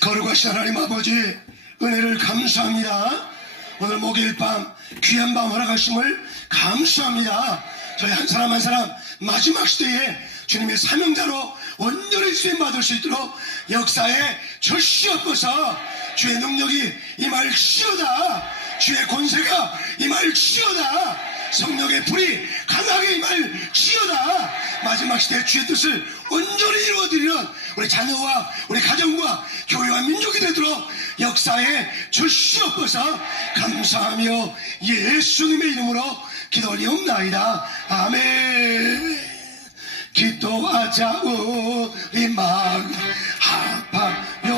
거룩하신 하나님 아버지, 은혜를 감사합니다. 오늘 목요일 밤 귀한 밤 허락하심을 감사합니다. 저희 한 사람 한 사람 마지막 시대에 주님의 사명자로 온전히 쓰임받을 수 있도록 역사에 주시옵소서. 주의 능력이 임할지어다. 주의 권세가 임할지어다. 성령의 불이 강하게 임할지어다. 마지막 시대에 주의 뜻을 온전히 이루어드리는 우리 자녀와 우리 가정과 교회와 민족이 되도록 역사에 주시옵소서. 감사하며 예수님의 이름으로 기도 올리옵나이다. 아멘. 기도하자 우리 마음 아파요.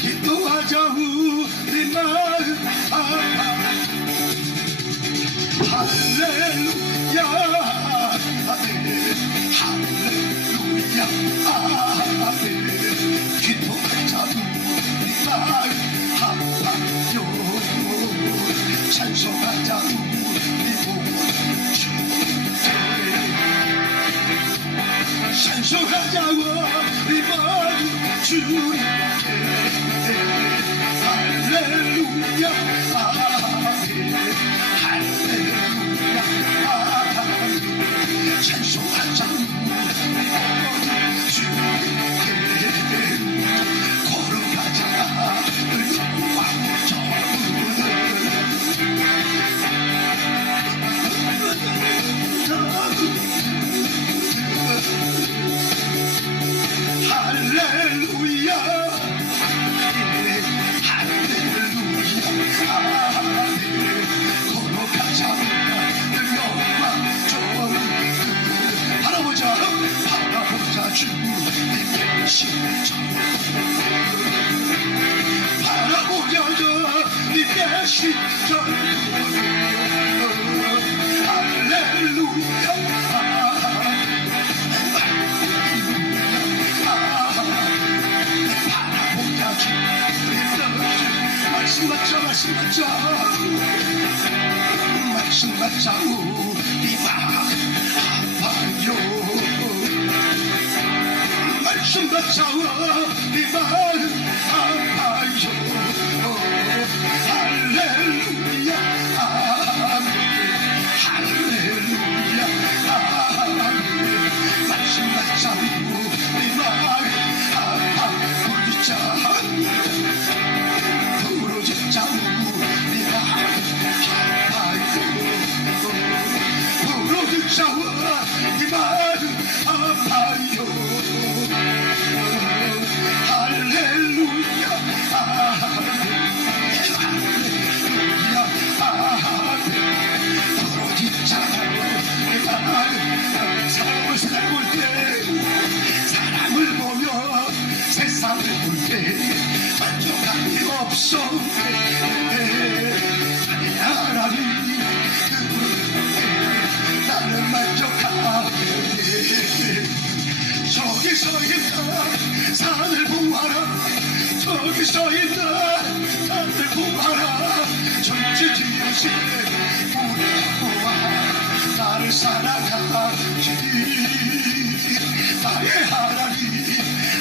기도하자 우리 마음 아파요. 할렐루야 아멘. 할렐루야 아멘. 기도하자 우리 마음 아파요. 찬송하자 우리 모든 주께. 찬송하자 우리 모든 주께. 할렐루야 아멘. 할렐루야 아멘. 찬송하자 우리 모든 주께. 걸어가자 우리 왕정을. 할렐루야 할렐루야 걸어가자 영광 좋은 바라보자 바라보자 주님의 신정. 바라보자 주님의 신정. 할렐루야 말씀 맞자 말씀 맞자 말씀 맞자 우리 마음 아파요. 말씀 맞자 우리 마음 아파요. 할렐루야 아멘. 할렐루야 아멘. 말씀 맞자 우리 마음 아파. 부르자 부르자 우리 마음 아파요. 부르자 우리 마음 아파요. 할렐루야 아멘. 할렐루야 아멘. 부르자 우리 마음. 사람을 살아볼 때 사람을 보며 세상을 볼 때 만족함이 없어. 하나님 나는 만족하네. 저기 서 있다 산을 보아라. 저기 서 있다 산을 보아라. 전지 지으신 우리 보아 나를 사랑하시니 나의 하나님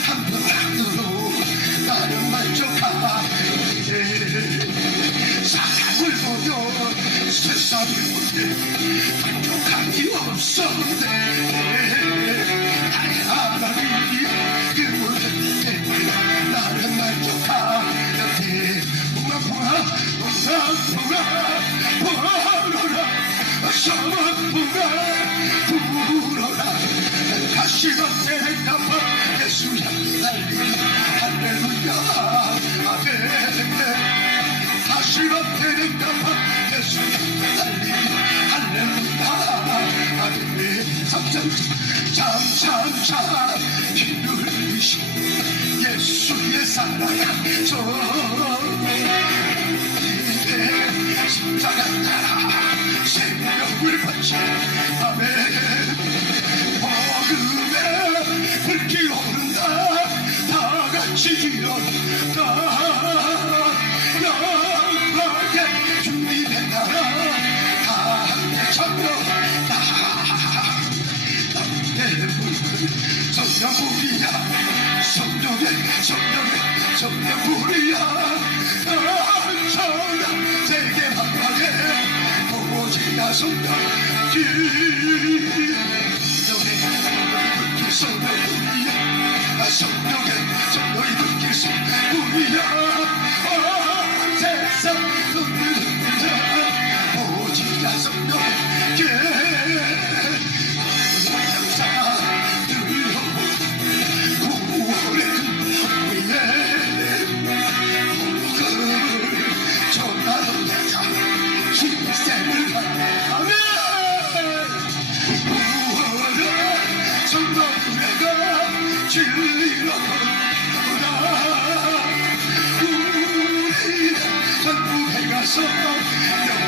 한 분 안으로 나는 만족하네. 사람을 보며 세상을 보며 만족함이 없었네. 나의 하나님 그분은 나는 만족하네. 보라 보라 불어라 가시밭에 갚아 예수야 달리. 할렐루야 아멘. 가시밭에 갚아 예수야 달리. 할렐루야 아멘. 잠잠잠 힘들으신 예수의 사랑 저 십자가 따라 생명을 바쳐. 아멘. 복음에 불길 오른다. 다 같이 일어나 영광의 주님의 나라 다 함께 참여다. 성령불이야 성령 성령불이야 천하 세계 만방에 오직나 성령 성령불이야 성령이 듣기 성령불이야 세상 흔들자 오직나 성령께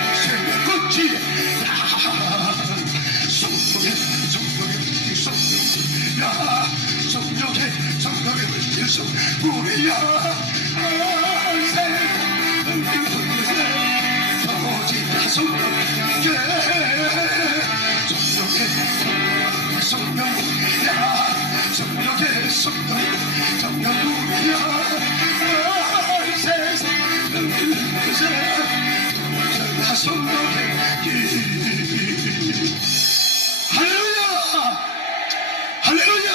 영생의 꽃이 성령의 불길성 우리야 오직나 성령께 성령이야 성령이야 세상 성령의 길 할렐루야 할렐루야.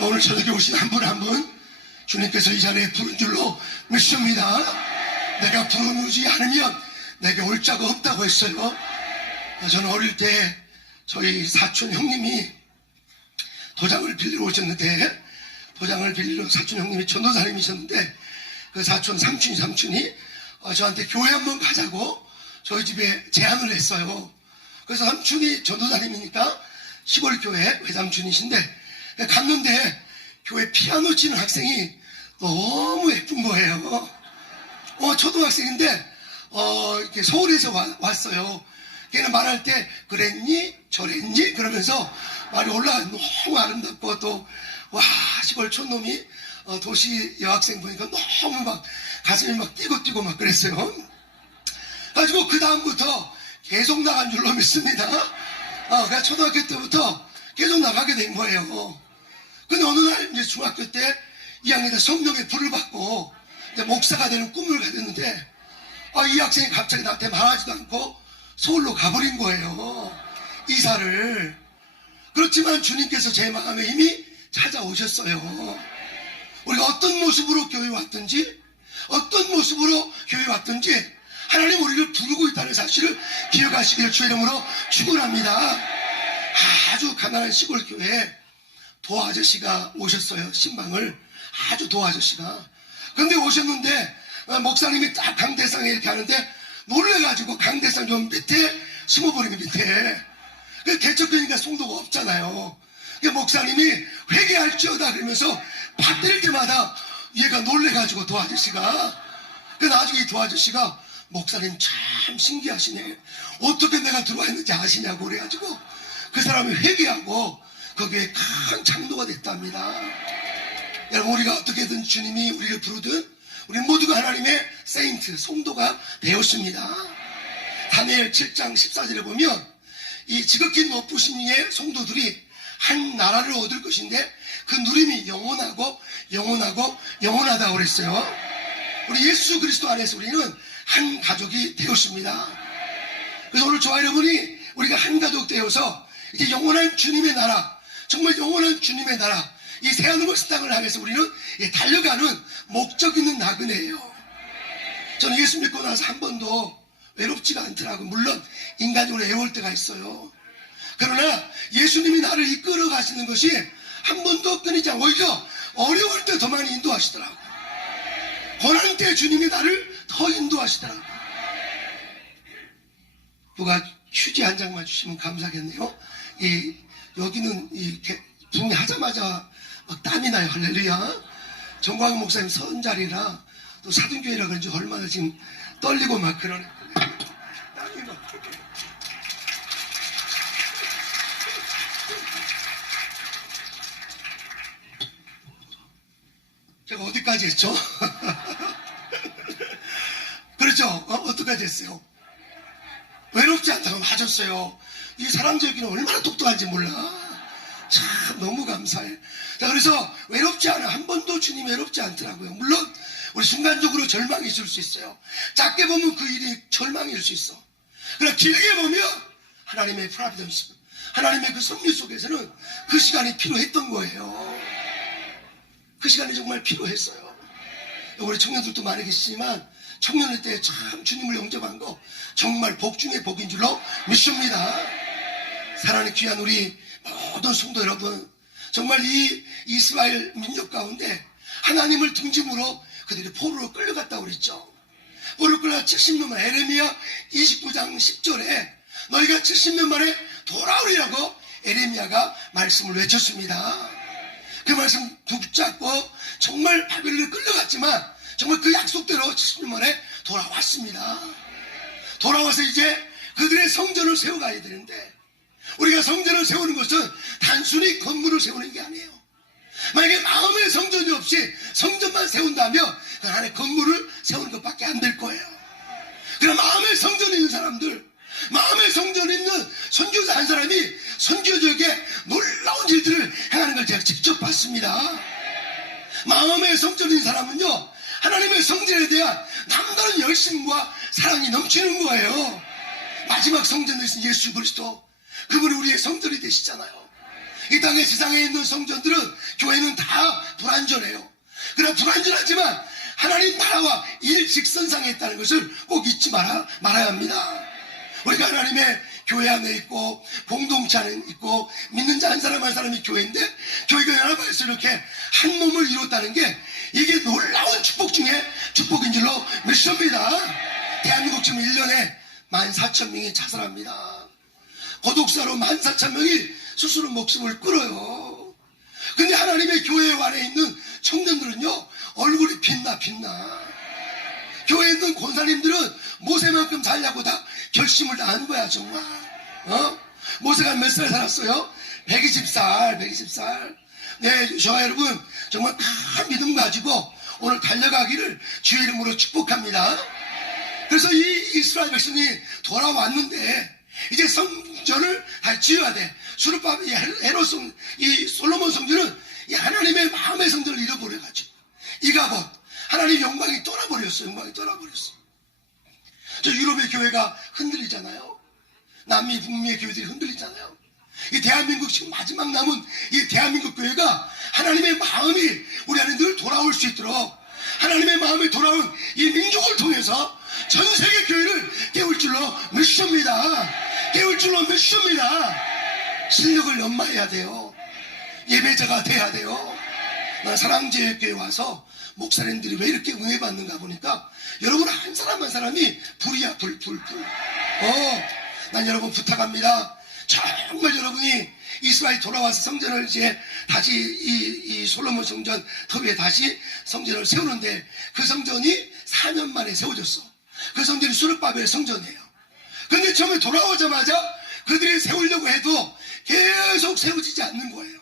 오늘 저녁에 오신 한 분 한 분 주님께서 이 자리에 부른 줄로 믿습니다. 내가 부르지 않으면 내게 올 자가 없다고 했어요. 저는 어릴 때 저희 사촌 형님이 도장을 빌리러 오셨는데 도장을 빌리러 사촌 형님이 전도사님이셨는데 그 사촌 삼촌이 저한테 교회 한번 가자고 저희 집에 제안을 했어요. 그래서 삼촌이 전도사님이니까 시골 교회 외삼촌이신데 갔는데 교회 피아노 치는 학생이 너무 예쁜 거예요. 초등학생인데 이렇게 서울에서 왔어요. 걔는 말할 때 그랬니 저랬니 그러면서 말이 올라가 너무 아름답고 또 와 시골 촌놈이 도시 여학생 보니까 너무 막 가슴이 막 뛰고 막 그랬어요. 가지고 그 다음부터 계속 나간 줄로 믿습니다. 그러니까 초등학교 때부터 계속 나가게 된 거예요. 근데 어느 날 이제 중학교 때 2학년 때 성령의 불을 받고 이제 목사가 되는 꿈을 가졌는데 이 학생이 갑자기 나한테 말하지도 않고 서울로 가버린 거예요. 이사를. 그렇지만 주님께서 제 마음에 이미 찾아오셨어요. 우리가 어떤 모습으로 교회 왔든지 어떤 모습으로 교회 왔든지 하나님 우리를 부르고 있다는 사실을 기억하시기를 주의 이름으로 축원합니다. 아주 가난한 시골 교회에 도아저씨가 오셨어요. 신방을 아주 도아저씨가. 근데 오셨는데 목사님이 딱 강대상에 이렇게 하는데 놀래가지고 강대상 좀 밑에 심어버리는 밑에 개척교니까 송도가 없잖아요. 목사님이 회개할지어다 그러면서 밥 때릴 때마다 얘가 놀래가지고 도아저씨가 나중에 이 도아저씨가 목사님 참 신기하시네. 어떻게 내가 들어와 있는지 아시냐고 그래가지고 그 사람이 회개하고 거기에 큰 장로가 됐답니다. 여러분 우리가 어떻게든 주님이 우리를 부르든 우리 모두가 하나님의 세인트 성도가 되었습니다. 다니엘 7장 14절에 보면 이 지극히 높으신 이의 성도들이 한 나라를 얻을 것인데 그 누림이 영원하고 영원하다고 그랬어요. 우리 예수 그리스도 안에서 우리는 한 가족이 되었습니다. 그래서 오늘 저와 여러분이 우리가 한 가족 되어서 이제 영원한 주님의 나라, 정말 영원한 주님의 나라, 이 새하늘과 새 땅을 향해서 우리는 달려가는 목적 있는 나그네예요. 저는 예수 믿고 나서 한 번도 외롭지가 않더라고요. 물론 인간적으로 애올 때가 있어요. 그러나 예수님이 나를 이끌어 가시는 것이 한 번도 끊이지 않고 오히려 어려울 때 더 많이 인도하시더라고요. 고난 때 주님이 나를 더 인도하시더라고요. 누가 휴지 한 장만 주시면 감사하겠네요. 여기는 붕이 하자마자 막 땀이 나요. 할렐루야. 정광훈 목사님 선자리라 또 사등교회라 그런지 얼마나 지금 떨리고 막 그러네. 땀이 막 제가 어디까지 했죠? 그렇죠? 어디까지 했어요? 외롭지 않다고 맞았어요. 이 사랑적이는 얼마나 똑똑한지 몰라. 참 너무 감사해. 자, 그래서 외롭지 않아. 한 번도 주님 외롭지 않더라고요. 물론 우리 순간적으로 절망이 있을 수 있어요. 작게 보면 그 일이 절망일 수 있어. 그러나 길게 보면 하나님의 프라비던스, 하나님의 그 섭리 속에서는 그 시간이 필요했던 거예요. 그 시간이 정말 필요했어요. 우리 청년들도 많이 계시지만 청년일 때 참 주님을 영접한 거 정말 복 중에 복인 줄로 믿습니다. 사랑하는 귀한 우리 모든 성도 여러분, 정말 이 이스라엘 민족 가운데 하나님을 등짐으로 그들이 포로로 끌려갔다고 그랬죠. 포로로 끌려가 70년 만에, 에레미야 29장 10절에 너희가 70년 만에 돌아오리라고 에레미야가 말씀을 외쳤습니다. 그 말씀 붙잡고 정말 바벨론에 끌려갔지만 정말 그 약속대로 70년 만에 돌아왔습니다. 돌아와서 이제 그들의 성전을 세워가야 되는데, 우리가 성전을 세우는 것은 단순히 건물을 세우는 게 아니에요. 만약에 마음의 성전이 없이 성전만 세운다면 그 안에 건물을 세우는 것밖에 안 될 거예요. 그럼 마음의 성전이 있는 사람들, 마음의 성전이 있는 선교사 한 사람이 선교적에 놀라운 일들을 행하는 걸 제가 직접 봤습니다. 마음의 성전이 있는 사람은요, 하나님의 성전에 대한 남다른 열심과 사랑이 넘치는 거예요. 마지막 성전 되신 예수 그리스도, 그분이 우리의 성전이 되시잖아요. 이 땅의 세상에 있는 성전들은, 교회는 다 불완전해요. 그러나 불완전하지만 하나님 나라와 일직선상에 있다는 것을 꼭 잊지 말아야 합니다. 우리가 하나님의 교회 안에 있고 공동체 안에 있고 믿는 자 한 사람 한 사람이 교회인데, 교회가 연합해서 이렇게 한 몸을 이뤘다는 게 이게 놀라운 축복 중에 축복인 줄로 믿습니다. 대한민국 지금 1년에 14,000명이 자살합니다. 고독사로 14,000명이 스스로 목숨을 끊어요. 근데 하나님의 교회 안에 있는 청년들은요, 얼굴이 빛나. 교회에 있는 권사님들은 모세만큼 살려고 다 결심을 다 한 거야, 정말. 모세가 몇 살 살았어요? 120살. 네, 저와 여러분, 정말 큰 믿음 가지고 오늘 달려가기를 주의 이름으로 축복합니다. 그래서 이 이스라엘 백성이 돌아왔는데, 이제 성전을 다시 지어야 돼. 수르바벨, 헤롯성, 이 솔로몬 성전은 이 하나님의 마음의 성전을 잃어버려가지고, 이가봇, 하나님 영광이 떠나버렸어. 저 유럽의 교회가 흔들리잖아요. 남미, 북미의 교회들이 흔들리잖아요. 이 대한민국 지금 마지막 남은 이 대한민국 교회가 하나님의 마음이 우리 안에 늘 돌아올 수 있도록, 하나님의 마음이 돌아온 이 민족을 통해서 전 세계 교회를 깨울 줄로 믿습니다. 실력을 연마해야 돼요. 예배자가 돼야 돼요. 난 사랑제일교회 와서 목사님들이 왜 이렇게 은혜 받는가 보니까 여러분 한 사람 한 사람이 불이야, 불. 난 여러분 부탁합니다. 정말 여러분이 이스라엘 돌아와서 성전을 이제 다시 이 솔로몬 성전 터 위에 다시 성전을 세우는데, 그 성전이 4년 만에 세워졌어. 그 성전이 수르바벨 성전이에요. 근데 처음에 돌아오자마자 그들이 세우려고 해도 계속 세워지지 않는 거예요.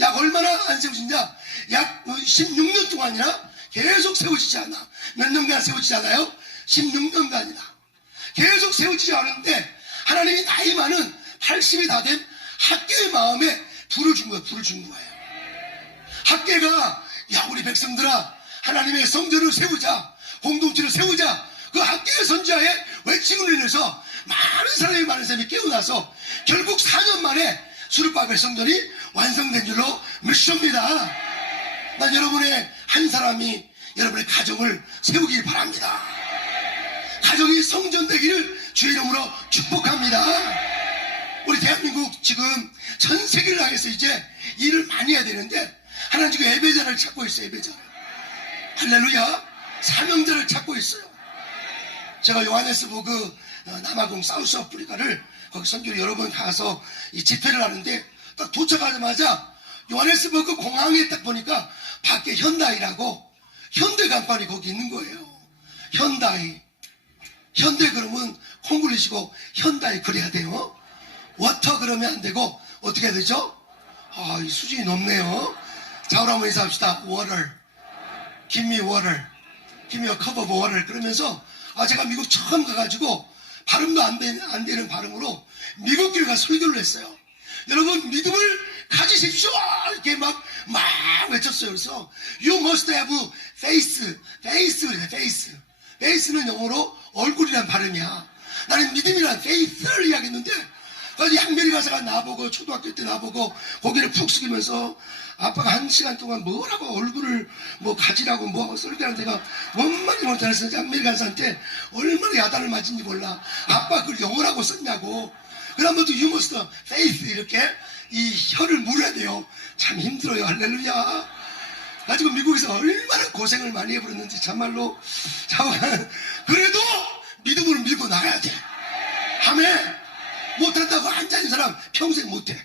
약 얼마나 안 세워지냐? 약 16년 동안이나 계속 세워지지 않아. 몇 년간 세워지지 않아요? 16년간이나 계속 세워지지 않은데, 하나님이 나이 많은 80이 다 된 학계의 마음에 불을 준 거예요. 학계가, 야, 우리 백성들아, 하나님의 성전을 세우자, 공동체를 세우자, 그 학계의 선지자의 외침으로 인해서 많은 사람이 깨어나서 결국 4년 만에 수르바벨 성전이 완성된 줄로 믿습니다. 난 여러분의 한 사람이 여러분의 가정을 세우길 바랍니다. 가정이 성전 되기를 주의 이름으로 축복합니다. 우리 대한민국 지금 전 세계를 향해서 이제 일을 많이 해야 되는데, 하나님 지금 예배자를 찾고 있어요. 예배자를. 할렐루야. 사명자를 찾고 있어요. 제가 요하네스버그 남아공 사우스 아프리카를 거기 선교를 여러 번 가서 이 집회를 하는데, 딱 도착하자마자 요하네스버그 공항에 딱 보니까 밖에 현다이라고 현대 간판이 거기 있는 거예요. 현다이. 현대 그러면 콩글리시고 현다이 그래야 돼요. 워터 그러면 안 되고 어떻게 해야 되죠? 이 수준이 높네요. 자, 우리 한번 인사합시다. water. give me water. give me a cup of water. 그러면서 제가 미국 처음 가가지고 발음도 안 되는 발음으로 미국 교회가 설교를 했어요. 여러분 믿음을 가지십시오. 이렇게 막 막 외쳤어요. 그래서 You must have faith. 그래, face. face는 영어로 얼굴이란 발음이야. 나는 믿음이란 faith를 이야기했는데 그래서 양메리 가사가 나보고 초등학교 때 나보고 고개를 푹 숙이면서 아빠가 1시간 동안 뭐라고 얼굴을 뭐 가지라고 뭐하고 썰기하는 데가 뭔 말이 못하면서 양메리 가사한테 얼마나 야단을 맞은지 몰라. 아빠 그걸 영어라고 썼냐고. 그다음부터 you must faith 이렇게 이 혀를 물어야 돼요. 참 힘들어요. 할렐루야. 가지고 미국에서 얼마나 고생을 많이 해버렸는지 참말로. 그래도 믿음으로 밀고 나가야 돼. 아멘. 못한다고 앉아있는 사람 평생 못해.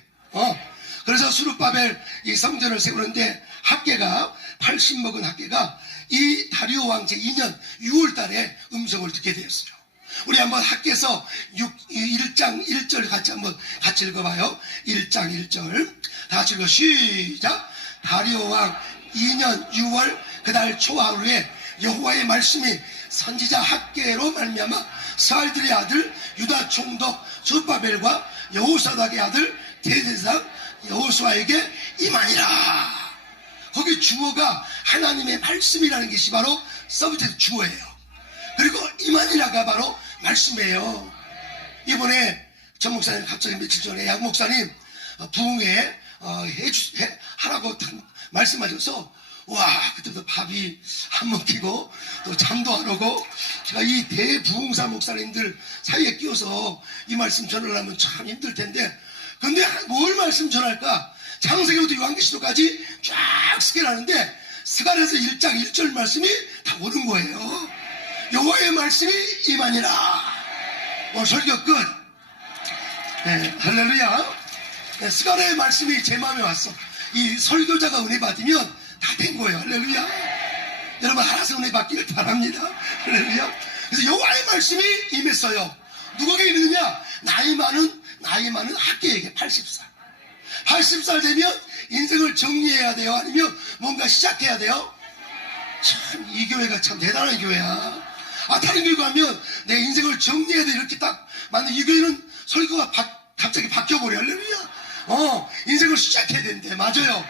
그래서 수르바벨 이 성전을 세우는데 학계가 80 먹은 학계가 이 다리오 왕 제2년 6월 달에 음성을 듣게 되었어요. 우리 한번 학계에서 1장 1절 같이 읽어봐요. 1장 1절 다 같이 읽어. 시작. 다리오 왕 2년 6월 그달 초하루에 여호와의 말씀이 선지자 학계로 말미암아 스알들의 아들 유다 총독 수르바벨과 여호사닥의 아들 대제사장 여호수아에게 임하니라. 거기 주어가 하나님의 말씀이라는 것이 바로 서브젝트 주어예요. 그리고 임하니라가 바로 말씀이에요. 이번에 전 목사님 갑자기 며칠 전에 양 목사님 부흥회 하라고 말씀하셔서 와, 그때부터 밥이 안 먹히고 또 잠도 안 오고 제가 이 대부흥사 목사님들 사이에 끼어서 이 말씀 전하려면 참 힘들 텐데 근데 뭘 말씀 전할까? 창세기부터 요한계시록까지 쫙 스캔하는데 스가랴서 1장 1절 말씀이 다 오는 거예요. 여호와의 말씀이 임하니라. 오늘 설교 끝. 네, 할렐루야. 네, 스가랴의 말씀이 제 마음에 왔어. 이 설교자가 은혜 받으면 다 된 거예요. 할렐루야. 여러분 알아서 은혜 받기를 바랍니다. 할렐루야. 그래서 여호와의 말씀이 임했어요. 누구에게 임했느냐? 나이 많은 학계에게 80살 되면 인생을 정리해야 돼요? 아니면 뭔가 시작해야 돼요? 참 이 교회가 참 대단한 교회야. 다른 교회 가면 내 인생을 정리해야 돼 이렇게 딱 맞는 이 교회는 설교가 갑자기 바뀌어버려. 할렐루야. 인생을 시작해야 된대. 맞아요.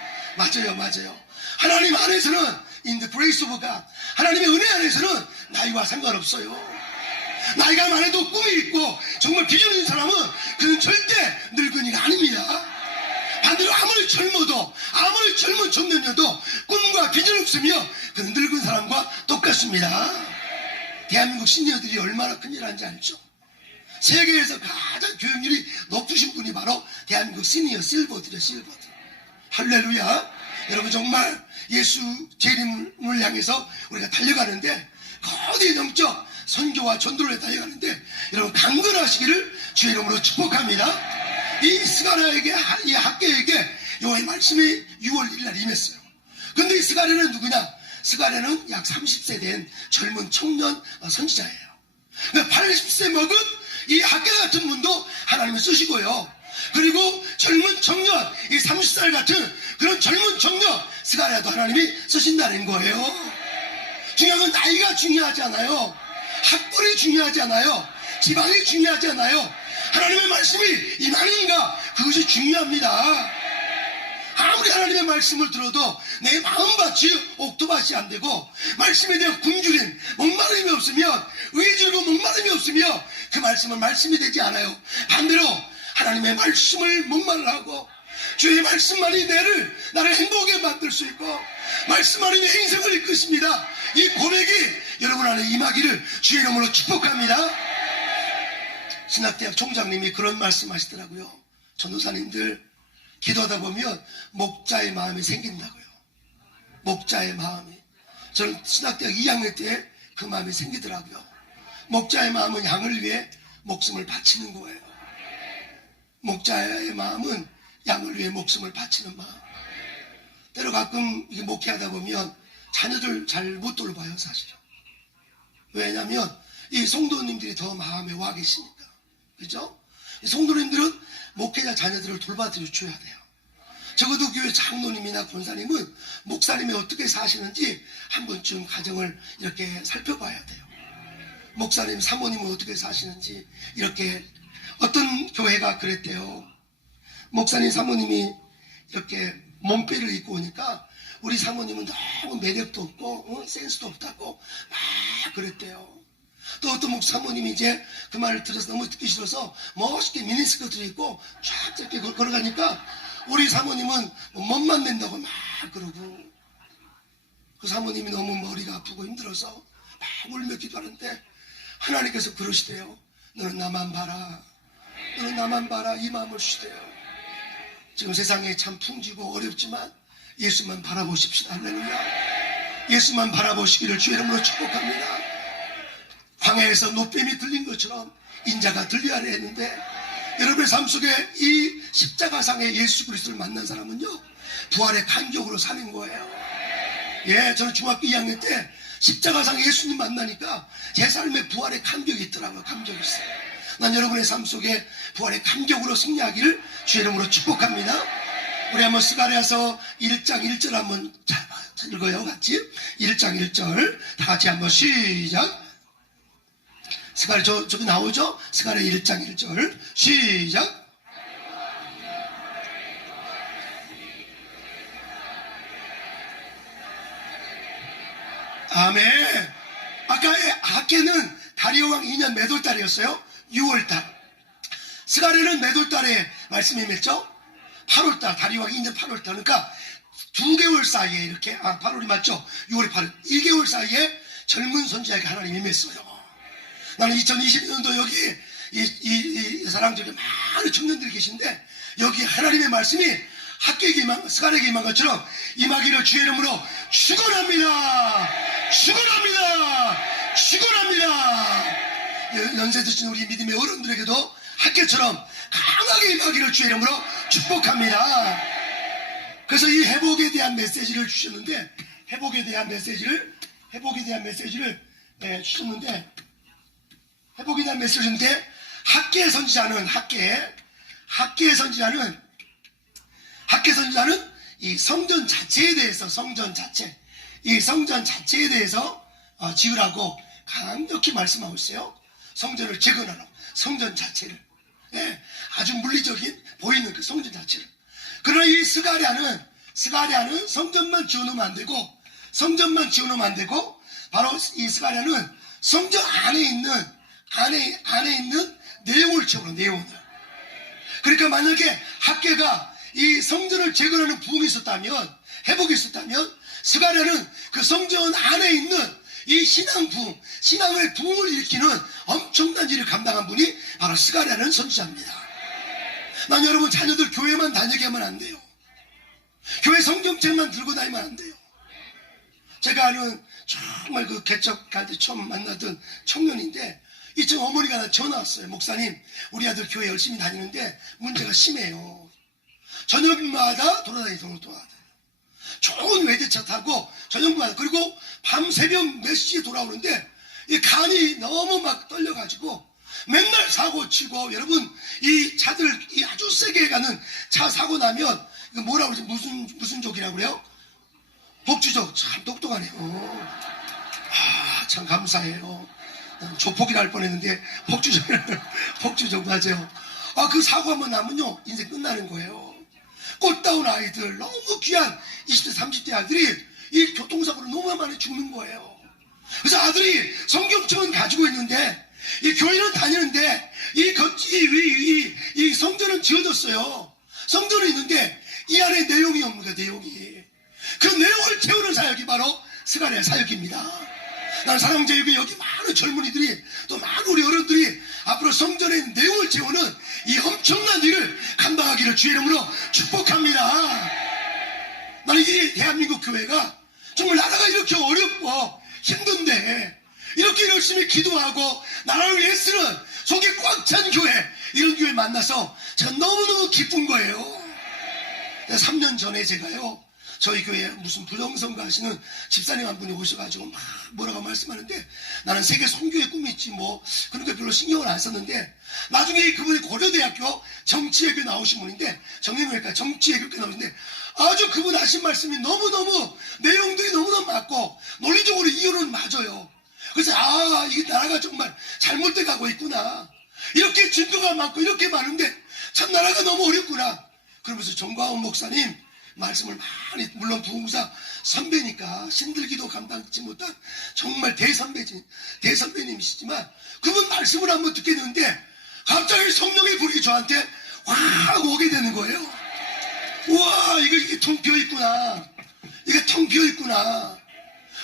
하나님 안에서는 in the grace of God, 하나님의 은혜 안에서는 나이와 상관없어요. 나이가 많아도 꿈이 있고 정말 비전 있는 사람은 그는 절대 늙은이가 아닙니다. 반대로 아무리 젊은 청년이어도 꿈과 비전 없으며 그는 늙은 사람과 똑같습니다. 대한민국 시니어들이 얼마나 큰일 하는지 알죠? 세계에서 가장 교육률이 높으신 분이 바로 대한민국 시니어 실버들이에요. 실버들. 할렐루야. 여러분 정말 예수 재림을 향해서 우리가 달려가는데 거대한 영적 선교와 전도를 달려가는데 여러분 강건하시기를 주의 이름으로 축복합니다. 이 스가랴에게 이 학계에게 여호와의 말씀이 6월 1일 임했어요. 근데 이 스가랴는 누구냐? 스가랴는 약 30세 된 젊은 청년 선지자예요. 80세 먹은 이 학계 같은 분도 하나님을 쓰시고요. 그리고 젊은 청년, 이 30살 같은 그런 젊은 청년 스가랴도 하나님이 쓰신다는 거예요. 중요한 건 나이가 중요하지 않아요. 학벌이 중요하지 않아요. 지방이 중요하지 않아요. 하나님의 말씀이 임하는가 그것이 중요합니다. 아무리 하나님의 말씀을 들어도 내 마음밭이 옥토밭이 안 되고 말씀에 대한 굶주림, 목마름이 없으면 의지고 목마름이 없으며 그 말씀은 말씀이 되지 않아요. 반대로 하나님의 말씀을 목말라하고 주의 말씀만이 나를 행복하게 만들 수 있고 말씀만이 내 인생을 이끄십니다. 이 고백이 여러분 안에 임하기를 주의 이름으로 축복합니다. 신학대학 총장님이 그런 말씀하시더라고요. 전도사님들 기도하다 보면 목자의 마음이 생긴다고요. 목자의 마음이. 저는 신학대학 2학년 때 그 마음이 생기더라고요. 목자의 마음은 양을 위해 목숨을 바치는 거예요. 목자의 마음은 양을 위해 목숨을 바치는 마음. 때로 가끔 목회하다 보면 자녀들 잘 못 돌봐요, 사실은. 왜냐하면 이 성도님들이 더 마음에 와 계시니까. 그죠? 이 성도님들은 목회자 자녀들을 돌봐줘야 돼요. 적어도 교회 장로님이나 권사님은 목사님이 어떻게 사시는지 한 번쯤 가정을 이렇게 살펴봐야 돼요. 목사님, 사모님은 어떻게 사시는지 이렇게. 어떤 교회가 그랬대요. 목사님, 사모님이 이렇게 몸빼를 입고 오니까 우리 사모님은 너무 매력도 없고 센스도 없다고 막 그랬대요. 또 어떤 사모님이 이제 그 말을 들어서 너무 듣기 싫어서 멋있게 미니스커트를 입고 쫙 이렇게 걸어가니까 우리 사모님은 멋만 낸다고 막 그러고, 그 사모님이 너무 머리가 아프고 힘들어서 막 울며 기도하는데 하나님께서 그러시대요. 너는 나만 봐라. 너는 나만 봐라. 이 마음을 주시대요. 지금 세상에 참 풍지고 어렵지만 예수만 바라보십시다. 할렐루야. 예수만 바라보시기를 주의 이름으로 축복합니다. 광야에서 노뱀이 들린 것처럼 인자가 들려야 했는데, 여러분의 삶 속에 이 십자가상의 예수 그리스도를 만난 사람은요, 부활의 간격으로 사는 거예요. 예, 저는 중학교 2학년 때 십자가상의 예수님 만나니까 제 삶에 부활의 감격이 있더라고요. 감격이 있어요. 난 여러분의 삶 속에 부활의 감격으로 승리하기를 주의 이름으로 축복합니다. 우리 한번 스가랴서 1장 1절 한번 잘 읽어요. 같이 1장 1절 다 같이 한번 시작. 스가랴 저기 나오죠? 스가랴 1장 1절 시작. 아멘. 아까 학계는 다리오 왕 2년 몇 월달이었어요? 6월달. 스가랴는 몇 월달에 말씀이 맺죠? 8월달. 다리오 왕 2년 8월달. 그러니까 2개월 사이에 이렇게 8월이 맞죠? 6월이 8월. 1개월 사이에 젊은 선지자에게 하나님이 맺어요. 나는 2022년도 여기 이 사랑 중에 많은 청년들이 계신데, 여기 하나님의 말씀이 학계에게 임한, 스가랴에게 임한 것처럼 임하기를 주의 이름으로 축원합니다. 축원합니다. 축원합니다. 연세 드신 우리 믿음의 어른들에게도 학계처럼 강하게 임하기를 주의 이름으로 축복합니다. 그래서 이 회복에 대한 메시지를 주셨는데, 회복에 대한 메시지를 주셨는데, 회복에 대한 메시지인데, 학계의 선지자는 이 성전 자체에 대해서 이 성전 자체에 대해서 지으라고 강력히 말씀하고 있어요. 성전을 재건하라고. 성전 자체를. 예, 아주 물리적인 보이는 그 성전 자체를. 그러나 이 스가랴는 성전만 지어놓으면 안 되고, 바로 이 스가랴는 성전 안에 있는 내용을 채우는 내용을. 그러니까 만약에 학계가 이 성전을 재건하는 부흥이 있었다면, 회복이 있었다면, 스가랴는 그 성전 안에 있는 이 신앙의 부흥을 일으키는 엄청난 일을 감당한 분이 바로 스가랴는 선지자입니다. 난 여러분 자녀들 교회만 다니게 하면 안 돼요. 교회 성경책만 들고 다니면 안 돼요. 제가 아는 정말 그 개척할 때 처음 만나던 청년인데, 이쯤 어머니가 나 전화 왔어요. 목사님, 우리 아들 교회 열심히 다니는데 문제가 심해요. 저녁마다 돌아다니는. 좋은 외제차 타고 저녁마다, 그리고 밤 새벽 몇 시에 돌아오는데 이 간이 너무 막 떨려가지고 맨날 사고 치고, 여러분 이 차들 이 아주 세게 가는 차 사고 나면 이거 뭐라고 그러지? 무슨 족이라고 그래요? 복주족. 참 똑똑하네요. 참 감사해요. 조폭이라 할 뻔했는데 복주족 맞아요. 그 사고 한번 나면요 인생 끝나는 거예요. 꽃다운 아이들, 너무 귀한 20대 30대 아이들이 이 교통사고로 너무 많이 죽는 거예요. 그래서 아들이 성경책은 가지고 있는데, 이 교회는 다니는데, 이 성전은 지어졌어요. 성전은 있는데 이 안에 내용이 없는 거예요. 내용이. 그 내용을 채우는 사역이 바로 스가랴 사역입니다. 나는 사랑제일교회 여기 많은 젊은이들이, 또 많은 우리 어른들이 앞으로 성전의 내용을 채우는 이 엄청난 일을 감당하기를 주의 이름으로 축복합니다. 나는 이 대한민국 교회가 정말 나라가 이렇게 어렵고 힘든데 이렇게 열심히 기도하고 나라를 위해 쓰는 속이 꽉 찬 교회, 이런 교회 만나서 제가 너무너무 기쁜 거예요. 3년 전에 제가요, 저희 교회에 무슨 부정선거 하시는 집사님 한 분이 오셔가지고 막 뭐라고 말씀하는데, 나는 세계 선교의 꿈이 있지 뭐 그런 게 별로 신경을 안 썼는데, 나중에 그분이 고려대학교 정치외교 나오신 분인데, 정형외과 정치외교과 나오신데, 아주 그분 하신 말씀이 너무너무 내용들이 너무너무 맞고 논리적으로 이유는 맞아요. 그래서 이게 나라가 정말 잘못돼 가고 있구나, 이렇게 증거가 많고 이렇게 많은데 참 나라가 너무 어렵구나. 그러면서 정광훈 목사님 말씀을 많이, 물론 부흥사 선배니까 신들기도 감당치 못한 정말 대선배님이시지만 그분 말씀을 한번 듣게 되는데 갑자기 성령의 불이 저한테 확 오게 되는 거예요. 우와, 이게 텅 비어있구나. 이게 텅 비어있구나.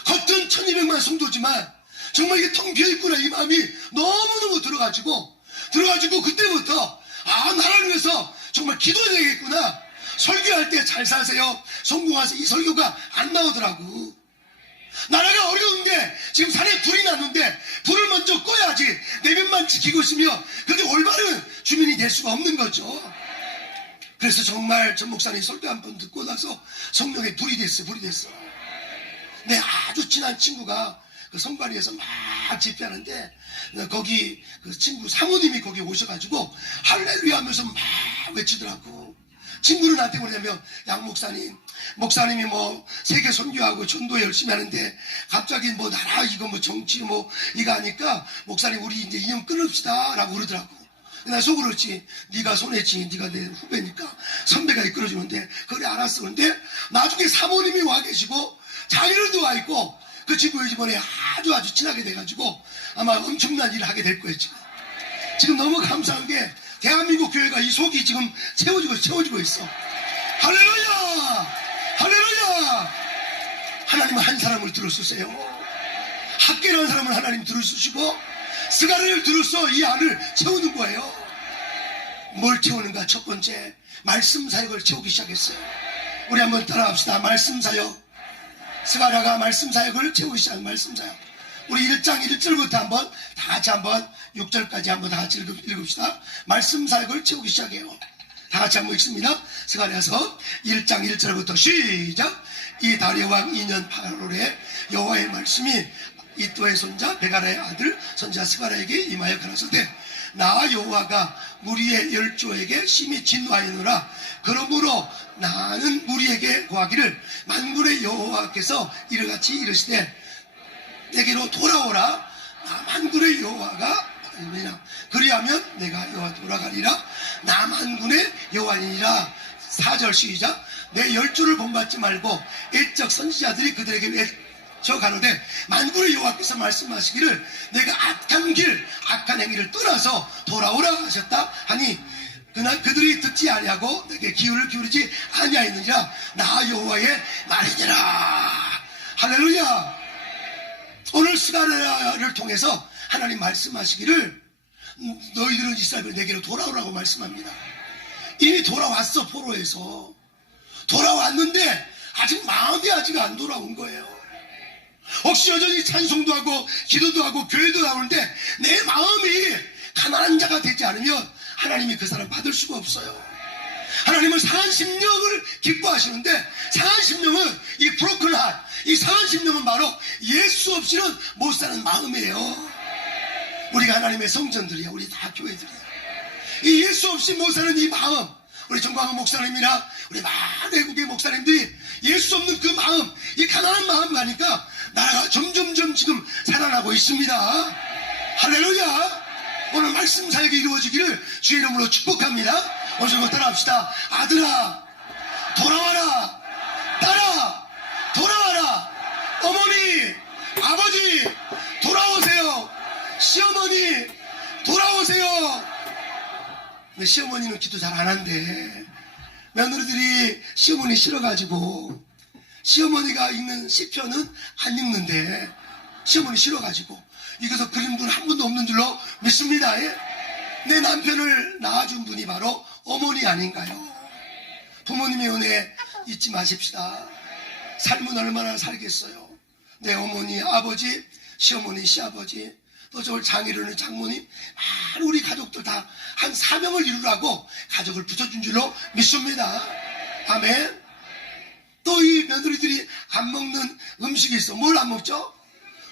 겉은 1200만 성도지만 정말 이게 텅 비어있구나. 이 마음이 너무너무 들어가지고 그때부터 나라를 위해서 정말 기도해야 되겠구나. 설교할 때 잘 사세요, 성공하세요, 이 설교가 안 나오더라고. 나라가 어려운데 지금 산에 불이 났는데 불을 먼저 꺼야지 내면만 지키고 있으며 그게 올바른 주민이 될 수가 없는 거죠. 그래서 정말 전 목사님 설교 한 번 듣고 나서 성령의 불이 됐어. 내 아주 친한 친구가 그 성관위에서 막 집회하는데 거기 그 친구 사모님이 거기 오셔가지고 할렐루야 하면서 막 외치더라고. 친구는 나한테 뭐냐면, 양 목사님이 뭐 세계 선교하고 전도 열심히 하는데 갑자기 뭐 나라 이거 뭐 정치 뭐 이거 하니까 목사님 우리 이제 인연 끊읍시다 라고 그러더라고. 나 속으로 그렇지, 네가 손해지, 네가 내 후배니까 선배가 이끌어주는데 그래 알았어. 근데 나중에 사모님이 와 계시고 자기들도 와 있고 그 친구 이번에 아주 친하게 돼가지고 아마 엄청난 일을 하게 될 거예요. 지금 너무 감사한 게 대한민국 교회가 이 속이 지금 채워지고 있어. 할렐루야. 하나님은 한 사람을 들어쓰세요. 학계라는 사람을 하나님 들어쓰시고 스가랴를 들어서 이 안을 채우는 거예요. 뭘 채우는가? 첫 번째, 말씀 사역을 채우기 시작했어요. 우리 한번 따라합시다. 말씀 사역. 스가랴가 말씀 사역을 채우기 시작한 말씀 사역. 우리 1장 1절부터 한번 다 같이 한번 6절까지 한번 다 같이 읽읍시다. 말씀 사역을 채우기 시작해요. 다 같이 한번 읽습니다. 스가랴서 1장 1절부터 시작. 이 다리오 왕 2년 8월에 여호와의 말씀이 이또의 손자 베가라의 아들 선지자 스가랴에게 임하여 가라사대, 나 여호와가 무리의 열조에게 심히 진노하였노라. 그러므로 나는 무리에게 고하기를, 만군의 여호와께서 이르같이 이르시되 내게로 돌아오라. 나 만군의 여호와가 그리하면 내가 여호와 돌아가리라. 나 만군의 여호와니라. 4절 시작. 내 열조를 본받지 말고 애적 선지자들이 그들에게 외쳐 가로되, 만군의 여호와께서 말씀하시기를 내가 악한 행위를 떠나서 돌아오라 하셨다 하니 그날 그들이 듣지 아니하고 내게 귀를 기울이지 아니하였느니라. 나 여호와의 말이니라. 할렐루야. 오늘 스가랴를 통해서 하나님 말씀하시기를 너희들은 이스라엘 내게로 돌아오라고 말씀합니다. 이미 돌아왔어. 포로에서 돌아왔는데 아직 마음이 아직 안 돌아온 거예요. 혹시 여전히 찬송도 하고 기도도 하고 교회도 나오는데 내 마음이 가난한 자가 되지 않으면 하나님이 그 사람 받을 수가 없어요. 하나님은 상한 심령을 기뻐하시는데, 상한 심령은 이 브로큰 핫, 이 상한 심령은 바로 예수 없이는 못 사는 마음이에요. 우리가 하나님의 성전들이야. 우리 다 교회들이야. 이 예수 없이 못 사는 이 마음, 우리 정광훈 목사님이나 우리 많은 외국의 목사님들이 예수 없는 그 마음, 이 가난한 마음 가니까 나라가 점점점 지금 살아나고 있습니다. 할렐루야. 오늘 말씀 사역이 이루어지기를 주의 이름으로 축복합니다. 오늘 따라합시다. 아들아 돌아와라. 딸아 돌아와라. 어머니 아버지 돌아오세요. 시어머니 돌아오세요. 근데 시어머니는 기도 잘 안 한대. 며느리들이 시어머니 싫어가지고 시어머니가 읽는 시편은 안 읽는데 시어머니 싫어가지고 이것서 그린 분 한 분도 없는 줄로 믿습니다. 내 남편을 낳아준 분이 바로 어머니 아닌가요? 부모님의 은혜 잊지 마십시다. 삶은 얼마나 살겠어요. 내 어머니, 아버지, 시어머니, 시아버지, 또 저 장인어른, 장모님, 많은 우리 가족들 다 한 사명을 이루라고 가족을 붙여준 줄로 믿습니다. 아멘. 또 이 며느리들이 안 먹는 음식이 있어. 뭘 안 먹죠?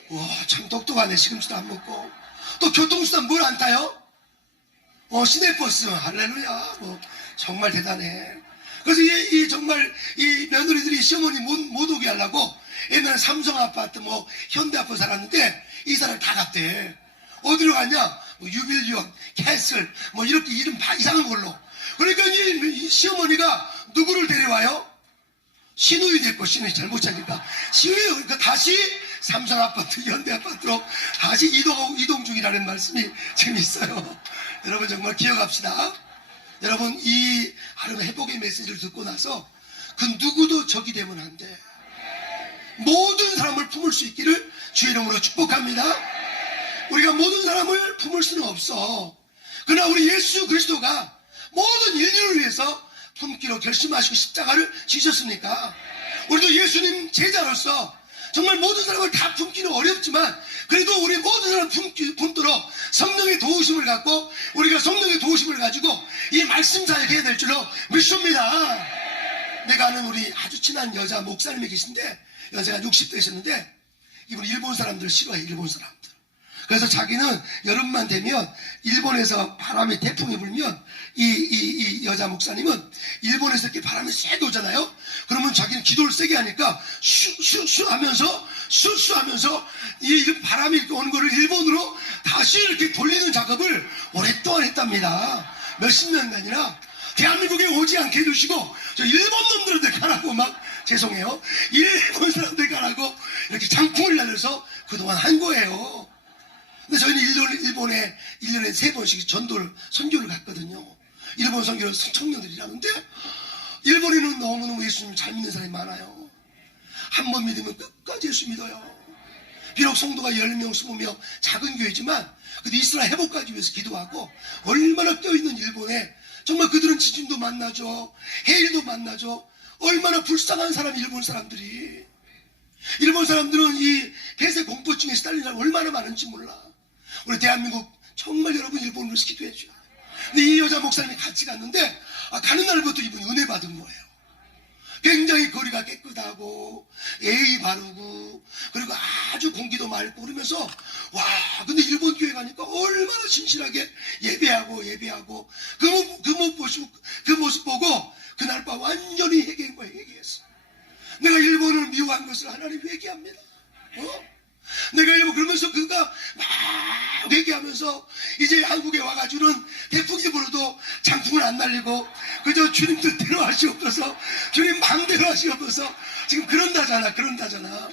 와, 참 똑똑하네. 시금치도 안 먹고. 또 교통수단 뭘 안 타요? 시내버스. 할렐루야. 정말 대단해. 그래서 정말 이 며느리들이 시어머니 못 오게 하려고 옛날에 삼성 아파트 현대 아파트 살았는데 이 사람 다 갔대. 어디로 갔냐? 유빌리온, 캐슬, 이렇게 이름 다 이상한 걸로. 그러니까 이 시어머니가 누구를 데려와요? 신우이 됐고, 신우이 잘못 찾으니까. 신우이, 그러니까 다시 삼성 아파트, 현대 아파트로 다시 이동 중이라는 말씀이 지금 있어요. 여러분 정말 기억합시다. 여러분 이 하루의 회복의 메시지를 듣고 나서 그 누구도 적이 되면 안 돼. 모든 사람을 품을 수 있기를 주의 이름으로 축복합니다. 우리가 모든 사람을 품을 수는 없어. 그러나 우리 예수 그리스도가 모든 인류를 위해서 품기로 결심하시고 십자가를 지셨으니까 우리도 예수님 제자로서 정말 모든 사람을 다 품기는 어렵지만 그래도 우리 모든 사람을 품도록 성령의 도우심을 갖고 우리가 성령의 도우심을 가지고 이 말씀 사역해야 될 줄로 믿습니다. 내가 아는 우리 아주 친한 여자 목사님이 계신데 연세가 60대셨는데 이분 일본 사람들 싫어해. 일본 사람들. 그래서 자기는 여름만 되면 일본에서 바람이 태풍이 불면 이 여자 목사님은 일본에서 이렇게 바람이 세게 오잖아요. 그러면 자기는 기도를 세게 하니까 슈슈 하면서 이 바람이 이렇게 오는 거를 일본으로 다시 이렇게 돌리는 작업을 오랫동안 했답니다. 몇십 년이 아니라 대한민국에 오지 않게 해주시고 저 일본 놈들한테 가라고 막 죄송해요. 일본 사람들 가라고 이렇게 장풍을 날려서 그동안 한 거예요. 근데 저희는 일본에 1년에 3번씩 선교를 갔거든요. 일본 선교 청년들이라는데 일본에는 너무너무 예수님을 잘 믿는 사람이 많아요. 한 번 믿으면 끝까지 예수 믿어요. 비록 성도가 10명, 20명 작은 교회지만 그래도 이스라엘 회복하기 위해서 기도하고 얼마나 껴있는 일본에 정말 그들은 지진도 만나죠. 해일도 만나죠. 얼마나 불쌍한 사람 일본 사람들이. 일본 사람들은 이 폐쇄 공포증에 시달리는 사람이 얼마나 많은지 몰라. 우리 대한민국 정말 여러분 일본으로 기도해 줘요. 근데 이 여자 목사님이 같이 갔는데 가는 날부터 이분이 은혜 받은 거예요. 굉장히 거리가 깨끗하고 예의 바르고 그리고 아주 공기도 맑고 그러면서 와 근데 일본 교회 가니까 얼마나 진실하게 예배하고 그 모습 보고 그날 밤 완전히 회개한 거예요. 회개했어. 내가 일본을 미워한 것을 하나님 회개합니다. 내가 일본 그러면서 그가 막 회개하면서 이제 한국에 와가지고는 태풍이 불어도 장풍을 안 날리고 그저 주님 뜻대로 하시옵소서 주님 마음대로 하시옵소서 지금 그런다잖아.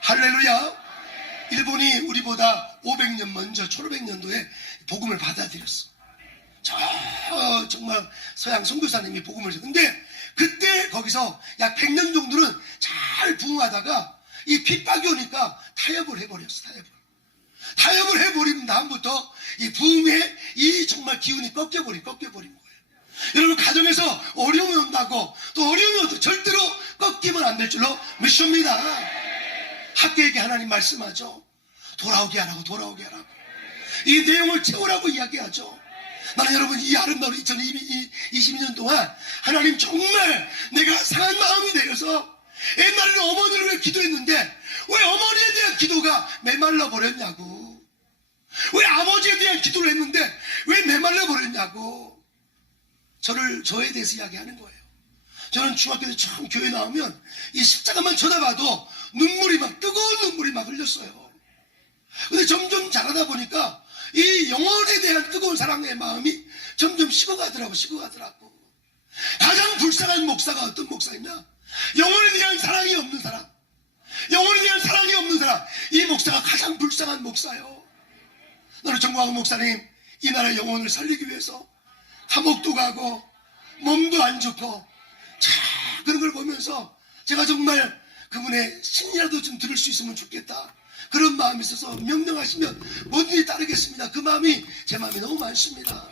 할렐루야. 일본이 우리보다 500년 먼저 1500년도에 복음을 받아들였어. 정말 서양 선교사님이 복음을 줬는데 그때 거기서 약 100년 정도는 잘 부흥하다가 이 핍박이 오니까 타협을 해버렸어. 타협을 해버린 다음부터 이 부흥의 이 정말 기운이 꺾여버린 거예요. 여러분 가정에서 어려움이 온다고 또 어려움이 온다고 절대로 꺾이면 안 될 줄로 믿습니다. 학교에게 하나님 말씀하죠. 돌아오게 하라고. 이 내용을 채우라고 이야기하죠. 나는 여러분 이 아름다운 2022년 동안 하나님 정말 내가 상한 마음이 되어서 옛날에는 어머니를 위해 기도했는데 왜 어머니에 대한 기도가 메말라 버렸냐고. 왜 아버지에 대한 기도를 했는데 왜 메말라 버렸냐고. 저에 대해서 이야기하는 거예요. 저는 중학교 때 처음 교회 나오면 이 십자가만 쳐다봐도 뜨거운 눈물이 막 흘렸어요. 근데 점점 자라다 보니까 이 영혼에 대한 뜨거운 사랑의 마음이 점점 식어가더라고. 가장 불쌍한 목사가 어떤 목사이냐? 영혼에 대한 사랑이 없는 사람. 이 목사가 가장 불쌍한 목사요. 나는 정광훈 목사님 이 나라 영혼을 살리기 위해서 감옥도 가고 몸도 안 좋고 그런 걸 보면서 제가 정말 그분의 신이라도 좀 들을 수 있으면 좋겠다. 그런 마음이 있어서 명령하시면 뭐든지 따르겠습니다. 그 마음이 제 마음이 너무 많습니다.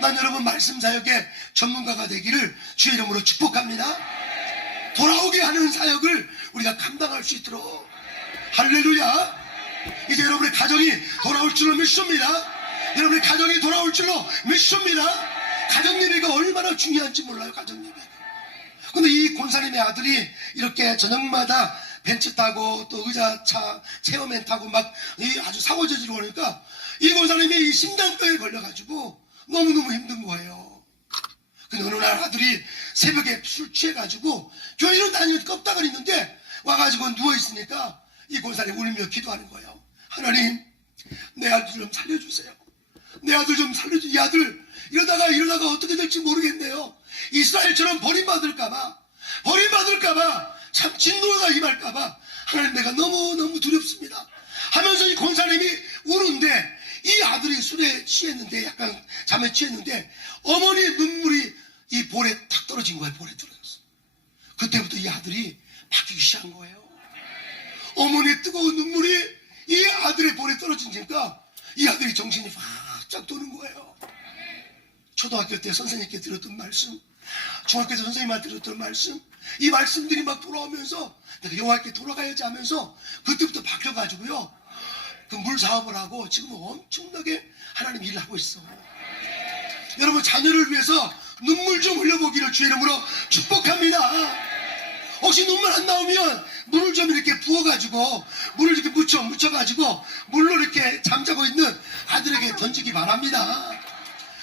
난 여러분 말씀 사역의 전문가가 되기를 주의 이름으로 축복합니다. 돌아오게 하는 사역을 우리가 감당할 수 있도록. 할렐루야. 이제 여러분의 가정이 돌아올 줄로 믿습니다. 여러분의 가정이 돌아올 줄로 믿습니다. 가정 예배가 얼마나 중요한지 몰라요. 가정 예배. 근데 이 권사님의 아들이 이렇게 저녁마다 벤츠 타고 또 의자차 체어맨 타고 막 아주 사고 저지르고 그러니까 이 권사님이 심장병에 걸려가지고 너무너무 힘든 거예요. 근데 어느 날 아들이 새벽에 술 취해가지고 교회로 다니면서 껍다가 있는데 와가지고 누워있으니까 이 권사님 울며 기도하는 거예요. 하나님 내 아들 좀 살려주세요. 내 아들 좀 살려주세요. 이 아들 이러다가 어떻게 될지 모르겠네요. 이스라엘처럼 버림받을까봐 버림받을까봐, 참 진노가 임할까봐 하나님 내가 너무너무 두렵습니다 하면서 이 권사님이 우는데, 이 아들이 술에 취했는데, 약간 잠에 취했는데 어머니의 눈물이 이 볼에 탁 떨어진 거예요. 볼에 떨어졌어. 그때부터 이 아들이 바뀌기 시작한 거예요. 어머니의 뜨거운 눈물이 이 아들의 볼에 떨어지니까 이 아들이 정신이 바짝 도는 거예요. 초등학교 때 선생님께 들었던 말씀, 중학교 때 선생님한테 들었던 말씀, 이 말씀들이 막 돌아오면서 내가 여호와께 돌아가야지 하면서 그때부터 바뀌어가지고요, 그 물 사업을 하고 지금 엄청나게 하나님 일을 하고 있어. 여러분, 자녀를 위해서 눈물 좀 흘려보기를 주의 이름으로 축복합니다. 혹시 눈물 안 나오면 물을 좀 이렇게 부어가지고, 물을 이렇게 묻혀가지고 물로 이렇게 잠자고 있는 아들에게 던지기 바랍니다.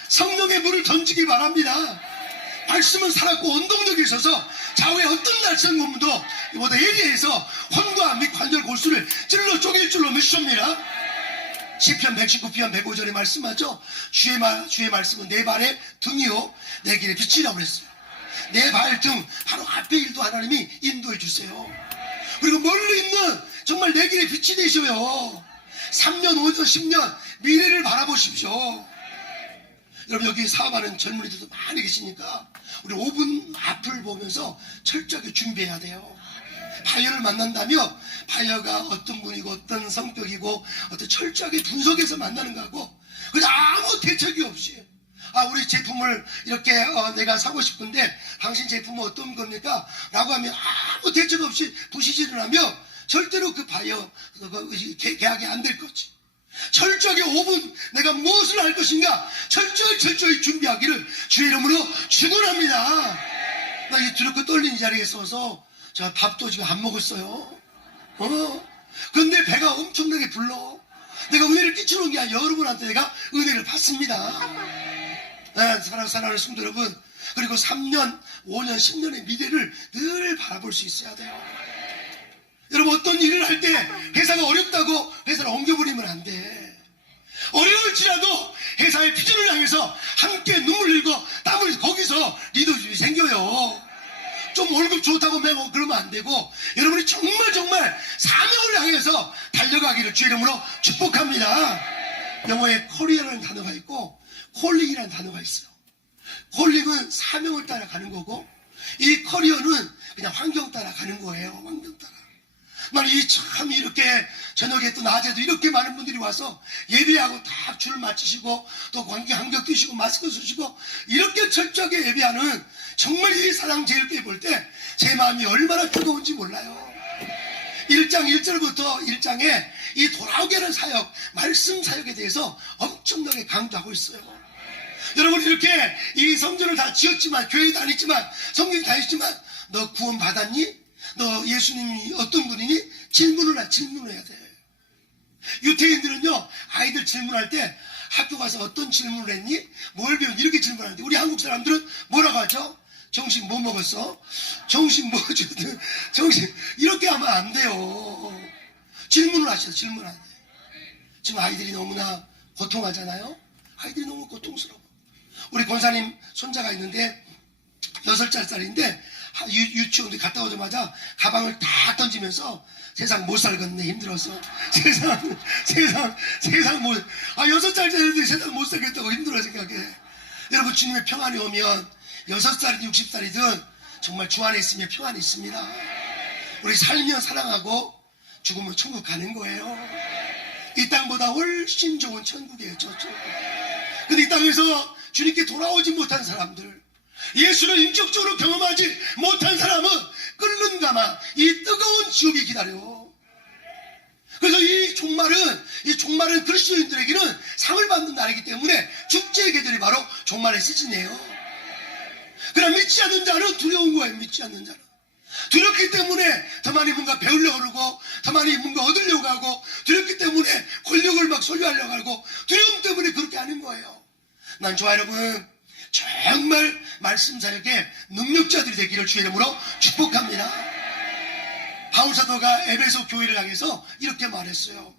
성령의 물을 던지기 바랍니다. 말씀은 살았고 원동력이 있어서 좌우의 어떤 날쌘 몸도 이보다 예리해서 혼과 및 관절 골수를 찔러 쪼갤 줄로 믿습니다. 시편 119편 105절에 말씀하죠. 주의 말씀은 내 발의 등이요 내 길의 빛이라고 그랬어요. 내 발 등 바로 앞에 일도 하나님이 인도해 주세요. 그리고 멀리 있는 정말 내 길의 빛이 되셔요. 3년 5년 10년 미래를 바라보십시오. 여러분, 여기 사업하는 젊은이들도 많이 계시니까 우리 5분 앞을 보면서 철저하게 준비해야 돼요. 바이어를 만난다며 바이어가 어떤 분이고 어떤 성격이고 어떤 철저하게 분석해서 만나는 거하고 그냥 아무 대책이 없이, 우리 제품을 이렇게 내가 사고 싶은데 당신 제품은 어떤 겁니까? 라고 하면 아무 대책 없이 부시지를 하며 절대로 그 바이어 계약이 안 될 거지. 철저하게 5분 내가 무엇을 할 것인가 철저히 준비하기를 주의 이름으로 축원합니다. 나 이 두렵고 떨리는 자리에 서서 저 밥도 지금 안 먹었어요. 근데 배가 엄청나게 불러. 내가 은혜를 끼치러 온 게 아니라 여러분한테 내가 은혜를 받습니다. 네, 사랑하는 성도 여러분, 그리고 3년, 5년, 10년의 미래를 늘 바라볼 수 있어야 돼요. 여러분, 어떤 일을 할 때 회사가 어렵다고 회사를 옮겨버리면 안 돼. 어려울지라도 회사의 비전을 향해서 함께 눈물 흘리고 땀을 흘리고 거기서 리더십이 생겨요. 좀 월급 좋다고 매고 그러면 안 되고, 여러분이 정말 사명을 향해서 달려가기를 주의 이름으로 축복합니다. 영어에 커리어라는 단어가 있고 콜링이라는 단어가 있어요. 콜링은 사명을 따라가는 거고, 이 커리어는 그냥 환경 따라가는 거예요. 환경 따라. 참 이렇게 저녁에 또 낮에도 이렇게 많은 분들이 와서 예배하고 다 줄 마치시고 또 간격 뛰시고 마스크 쓰시고 이렇게 철저하게 예배하는 정말 이 사랑제일교회 볼 때 제 마음이 얼마나 뜨거운지 몰라요. 1장 1절부터 1장에 이 돌아오게 하는 사역, 말씀 사역에 대해서 엄청나게 강조하고 있어요. 여러분, 이렇게 이 성전을 다 지었지만, 교회 다녔지만, 성경 다녔지만, 너 구원 받았니? 너 예수님이 어떤 분이니? 질문을 해야 돼. 유태인들은요, 아이들 질문할 때 학교 가서 어떤 질문을 했니? 뭘 배웠니? 이렇게 질문하는데, 우리 한국 사람들은 뭐라고 하죠? 정신 뭐 먹었어? 정신 뭐 줬든, 정신, 이렇게 하면 안 돼요. 질문을 하셔요. 질문을 안 돼. 지금 아이들이 너무나 고통하잖아요? 아이들이 너무 고통스러워. 우리 권사님 손자가 있는데 6살짜리인데 유치원에 갔다 오자마자 가방을 다 던지면서 세상 못 살겠네, 힘들어서. 세상 못, 6살짜리인데 세상 못 살겠다고 힘들어 생각해. 여러분, 주님의 평안이 오면 6살이든 60살이든 정말 주 안에 있으면 평안이 있습니다. 우리 살면 사랑하고 죽으면 천국 가는 거예요. 이 땅보다 훨씬 좋은 천국이에요, 저쪽. 근데 이 땅에서 주님께 돌아오지 못한 사람들, 예수를 인격적으로 경험하지 못한 사람은 끓는 가마, 이 뜨거운 지옥이 기다려. 그래서 이 종말은 그리스도인들에게는 상을 받는 날이기 때문에 축제의 계절이 바로 종말의 시즌이에요. 그러나 믿지 않는 자는 두려운 거예요. 믿지 않는 자는 두렵기 때문에 더 많이 뭔가 배우려고 하고, 더 많이 뭔가 얻으려고 하고, 두렵기 때문에 권력을 막 소유하려고 하고, 두려움 때문에 그렇게 하는 거예요. 난 저와 여러분 정말 말씀 사역에 능력자들이 되기를 주의 이름으로 축복합니다. 바울 사도가 에베소 교회를 향해서 이렇게 말했어요.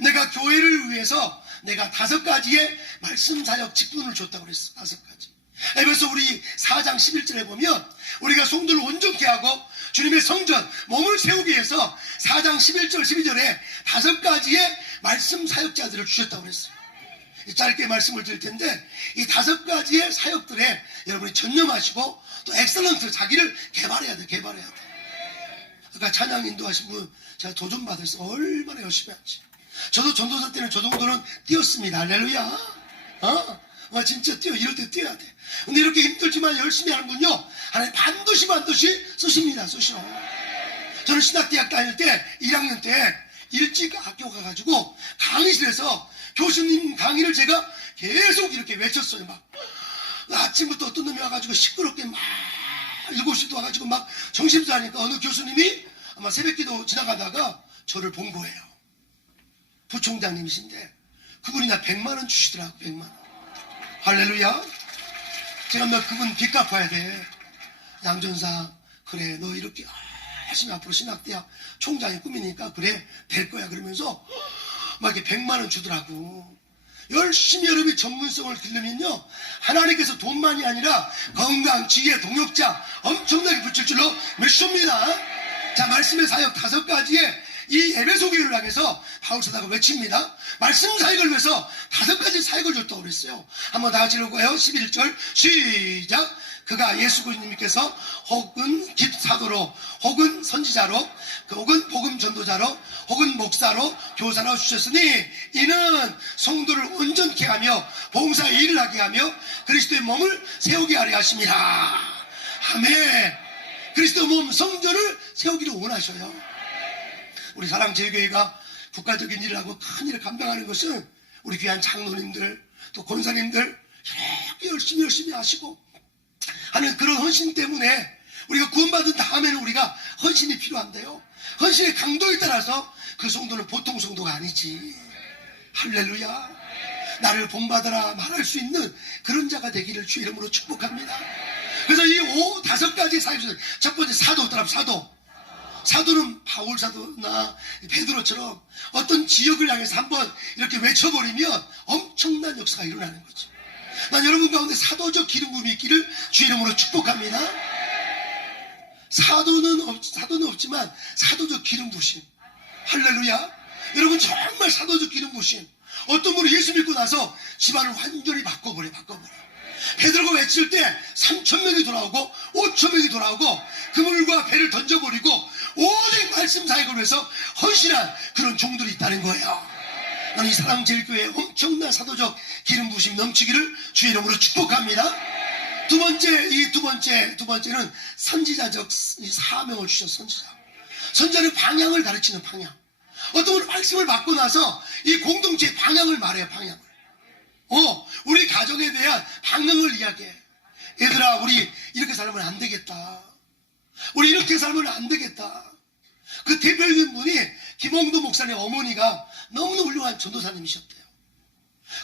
내가 교회를 위해서 내가 5가지의 말씀 사역 직분을 줬다고 그랬어. 5가지. 에베소 우리 4장 11절에 보면 우리가 성도를 온전케 하고 주님의 성전, 몸을 세우기 위해서 4장 11절 12절에 5가지의 말씀 사역자들을 주셨다고 그랬어요. 짧게 말씀을 드릴 텐데 이 5가지의 사역들에 여러분이 전념하시고 또 엑셀런트 자기를 개발해야 돼. 그러니까 찬양 인도하신 분 제가 도전 받았어요. 얼마나 열심히 하지. 저도 전도사 때는 저 정도는 뛰었습니다. 할렐루야. 진짜 뛰어. 이럴 때 뛰어야 돼. 근데 이렇게 힘들지만 열심히 하는 분요 하나님 반드시 쓰십니다. 쓰셔. 저는 신학대학 다닐 때 1학년 때 일찍 학교 가가지고 강의실에서 교수님 강의를 제가 계속 이렇게 외쳤어요. 막 아침부터 어떤 놈이 와가지고 시끄럽게 막 7시도 와가지고 막 정신도 하니까 어느 교수님이 아마 새벽기도 지나가다가 저를 본 거예요. 부총장님이신데 그분이 나 100만원 주시더라고. 100만원. 할렐루야. 제가 막 그분 빚 갚아야 돼. 양전사 그래 너 이렇게 열심히 앞으로 신학대학 총장이 꿈이니까 그래 될 거야 그러면서 막 이렇게 100만원 주더라고. 열심히 여러분이 전문성을 기르면요 하나님께서 돈만이 아니라 건강, 지혜, 동역자 엄청나게 붙일 줄로 믿습니다. 자, 말씀의 사역 5가지의 이 에베소 교회를 향해서 바울사도가 외칩니다. 말씀 사역을 위해서 5가지 사역을 줬다고 그랬어요. 한번 다 같이 읽어요. 11절 시작. 그가 예수 그리스도님께서 혹은 깁사도로 혹은 선지자로 혹은 복음 전도자로 혹은 목사로 교사로 주셨으니 이는 성도를 온전케 하며 봉사 일을 하게 하며 그리스도의 몸을 세우게 하려 하심이라. 아멘. 그리스도 몸 성전을 세우기를 원하셔요. 우리 사랑제일교회가 국가적인 일을 하고 큰 일을 감당하는 것은 우리 귀한 장로님들 또 권사님들 이렇게 열심히 하시고 하는 그런 헌신 때문에 우리가 구원받은 다음에는 우리가 헌신이 필요한데요. 헌신의 강도에 따라서 그 성도는 보통 성도가 아니지. 할렐루야. 나를 본받아라 말할 수 있는 그런 자가 되기를 주 이름으로 축복합니다. 그래서 이 5가지 사역, 첫 번째 사도, 사도. 사도는 바울 사도나 베드로처럼 어떤 지역을 향해서 한번 이렇게 외쳐버리면 엄청난 역사가 일어나는 거죠. 난 여러분 가운데 사도적 기름 부음이 있기를 주 이름으로 축복합니다. 사도는 없지만 사도적 기름 부심. 할렐루야. 여러분 정말 사도적 기름 부심. 어떤 분이 예수 믿고 나서 집안을 완전히 바꿔버려. 베드로가 외칠 때 3,000명이 돌아오고 5,000명이 돌아오고 그물과 배를 던져버리고 오직 말씀 사역을 위해서 헌신한 그런 종들이 있다는 거예요. 나는 이 사랑제일교회에 엄청난 사도적 기름 부심 넘치기를 주의 이름으로 축복합니다. 두 번째는 선지자적 사명을 주셨어. 선지자는 방향을 가르치는 방향. 어떤 분은 말씀을 받고 나서 이 공동체의 방향을 말해요. 방향을. 우리 가정에 대한 방향을 이야기해. 얘들아, 우리 이렇게 살면 안 되겠다. 우리 이렇게 살면 안 되겠다. 그 대표적인 분이 김홍도 목사님 어머니가 너무나 훌륭한 전도사님이셨대요.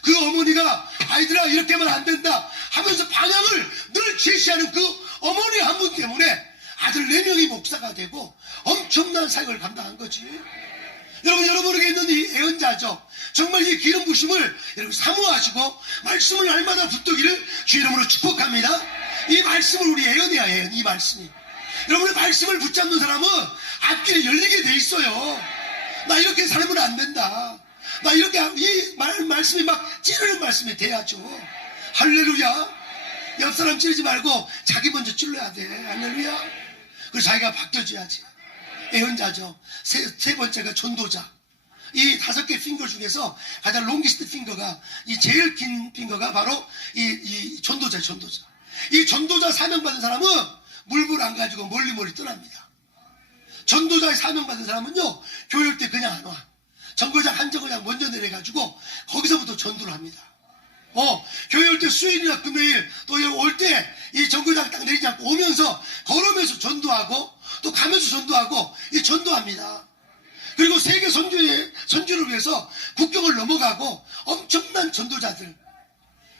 그 어머니가 아이들아 이렇게 하면 안 된다 하면서 방향을 늘 제시하는 그 어머니 한 분 때문에 아들 4명이 목사가 되고 엄청난 사역을 감당한 거지. 여러분에게 있는 이 애언자죠. 정말 이 기름 부심을 여러분 사모하시고 말씀을 날마다 붙들기를 주 이름으로 축복합니다. 이 말씀을 우리 애언해야 해요. 이 말씀이. 여러분의 말씀을 붙잡는 사람은 앞길이 열리게 돼 있어요. 나 이렇게 살면 안 된다. 나 이렇게 이 말씀이 막 찌르는 말씀이 돼야죠. 할렐루야. 옆 사람 찌르지 말고 자기 먼저 찔러야 돼. 할렐루야. 그래서 자기가 바뀌어줘야지. 애언자죠. 세 번째가 전도자. 이 5개 핑거 중에서 가장 롱기스트 핑거가 이 제일 긴 핑거가 바로 이 전도자. 이 전도자 사명 받은 사람은 물불 안 가지고 멀리 떠납니다. 전도자의 사명 받은 사람은요 교회 올 때 그냥 안 와. 정거장 한 정거장 먼저 내려가지고 거기서부터 전도를 합니다. 교회 올 때 수요일이나 금요일 또 올 때 이 정거장 딱 내리지 않고 오면서 걸으면서 전도하고 또 가면서 전도하고 이 전도합니다. 그리고 세계 선주를 위해서 국경을 넘어가고 엄청난 전도자들.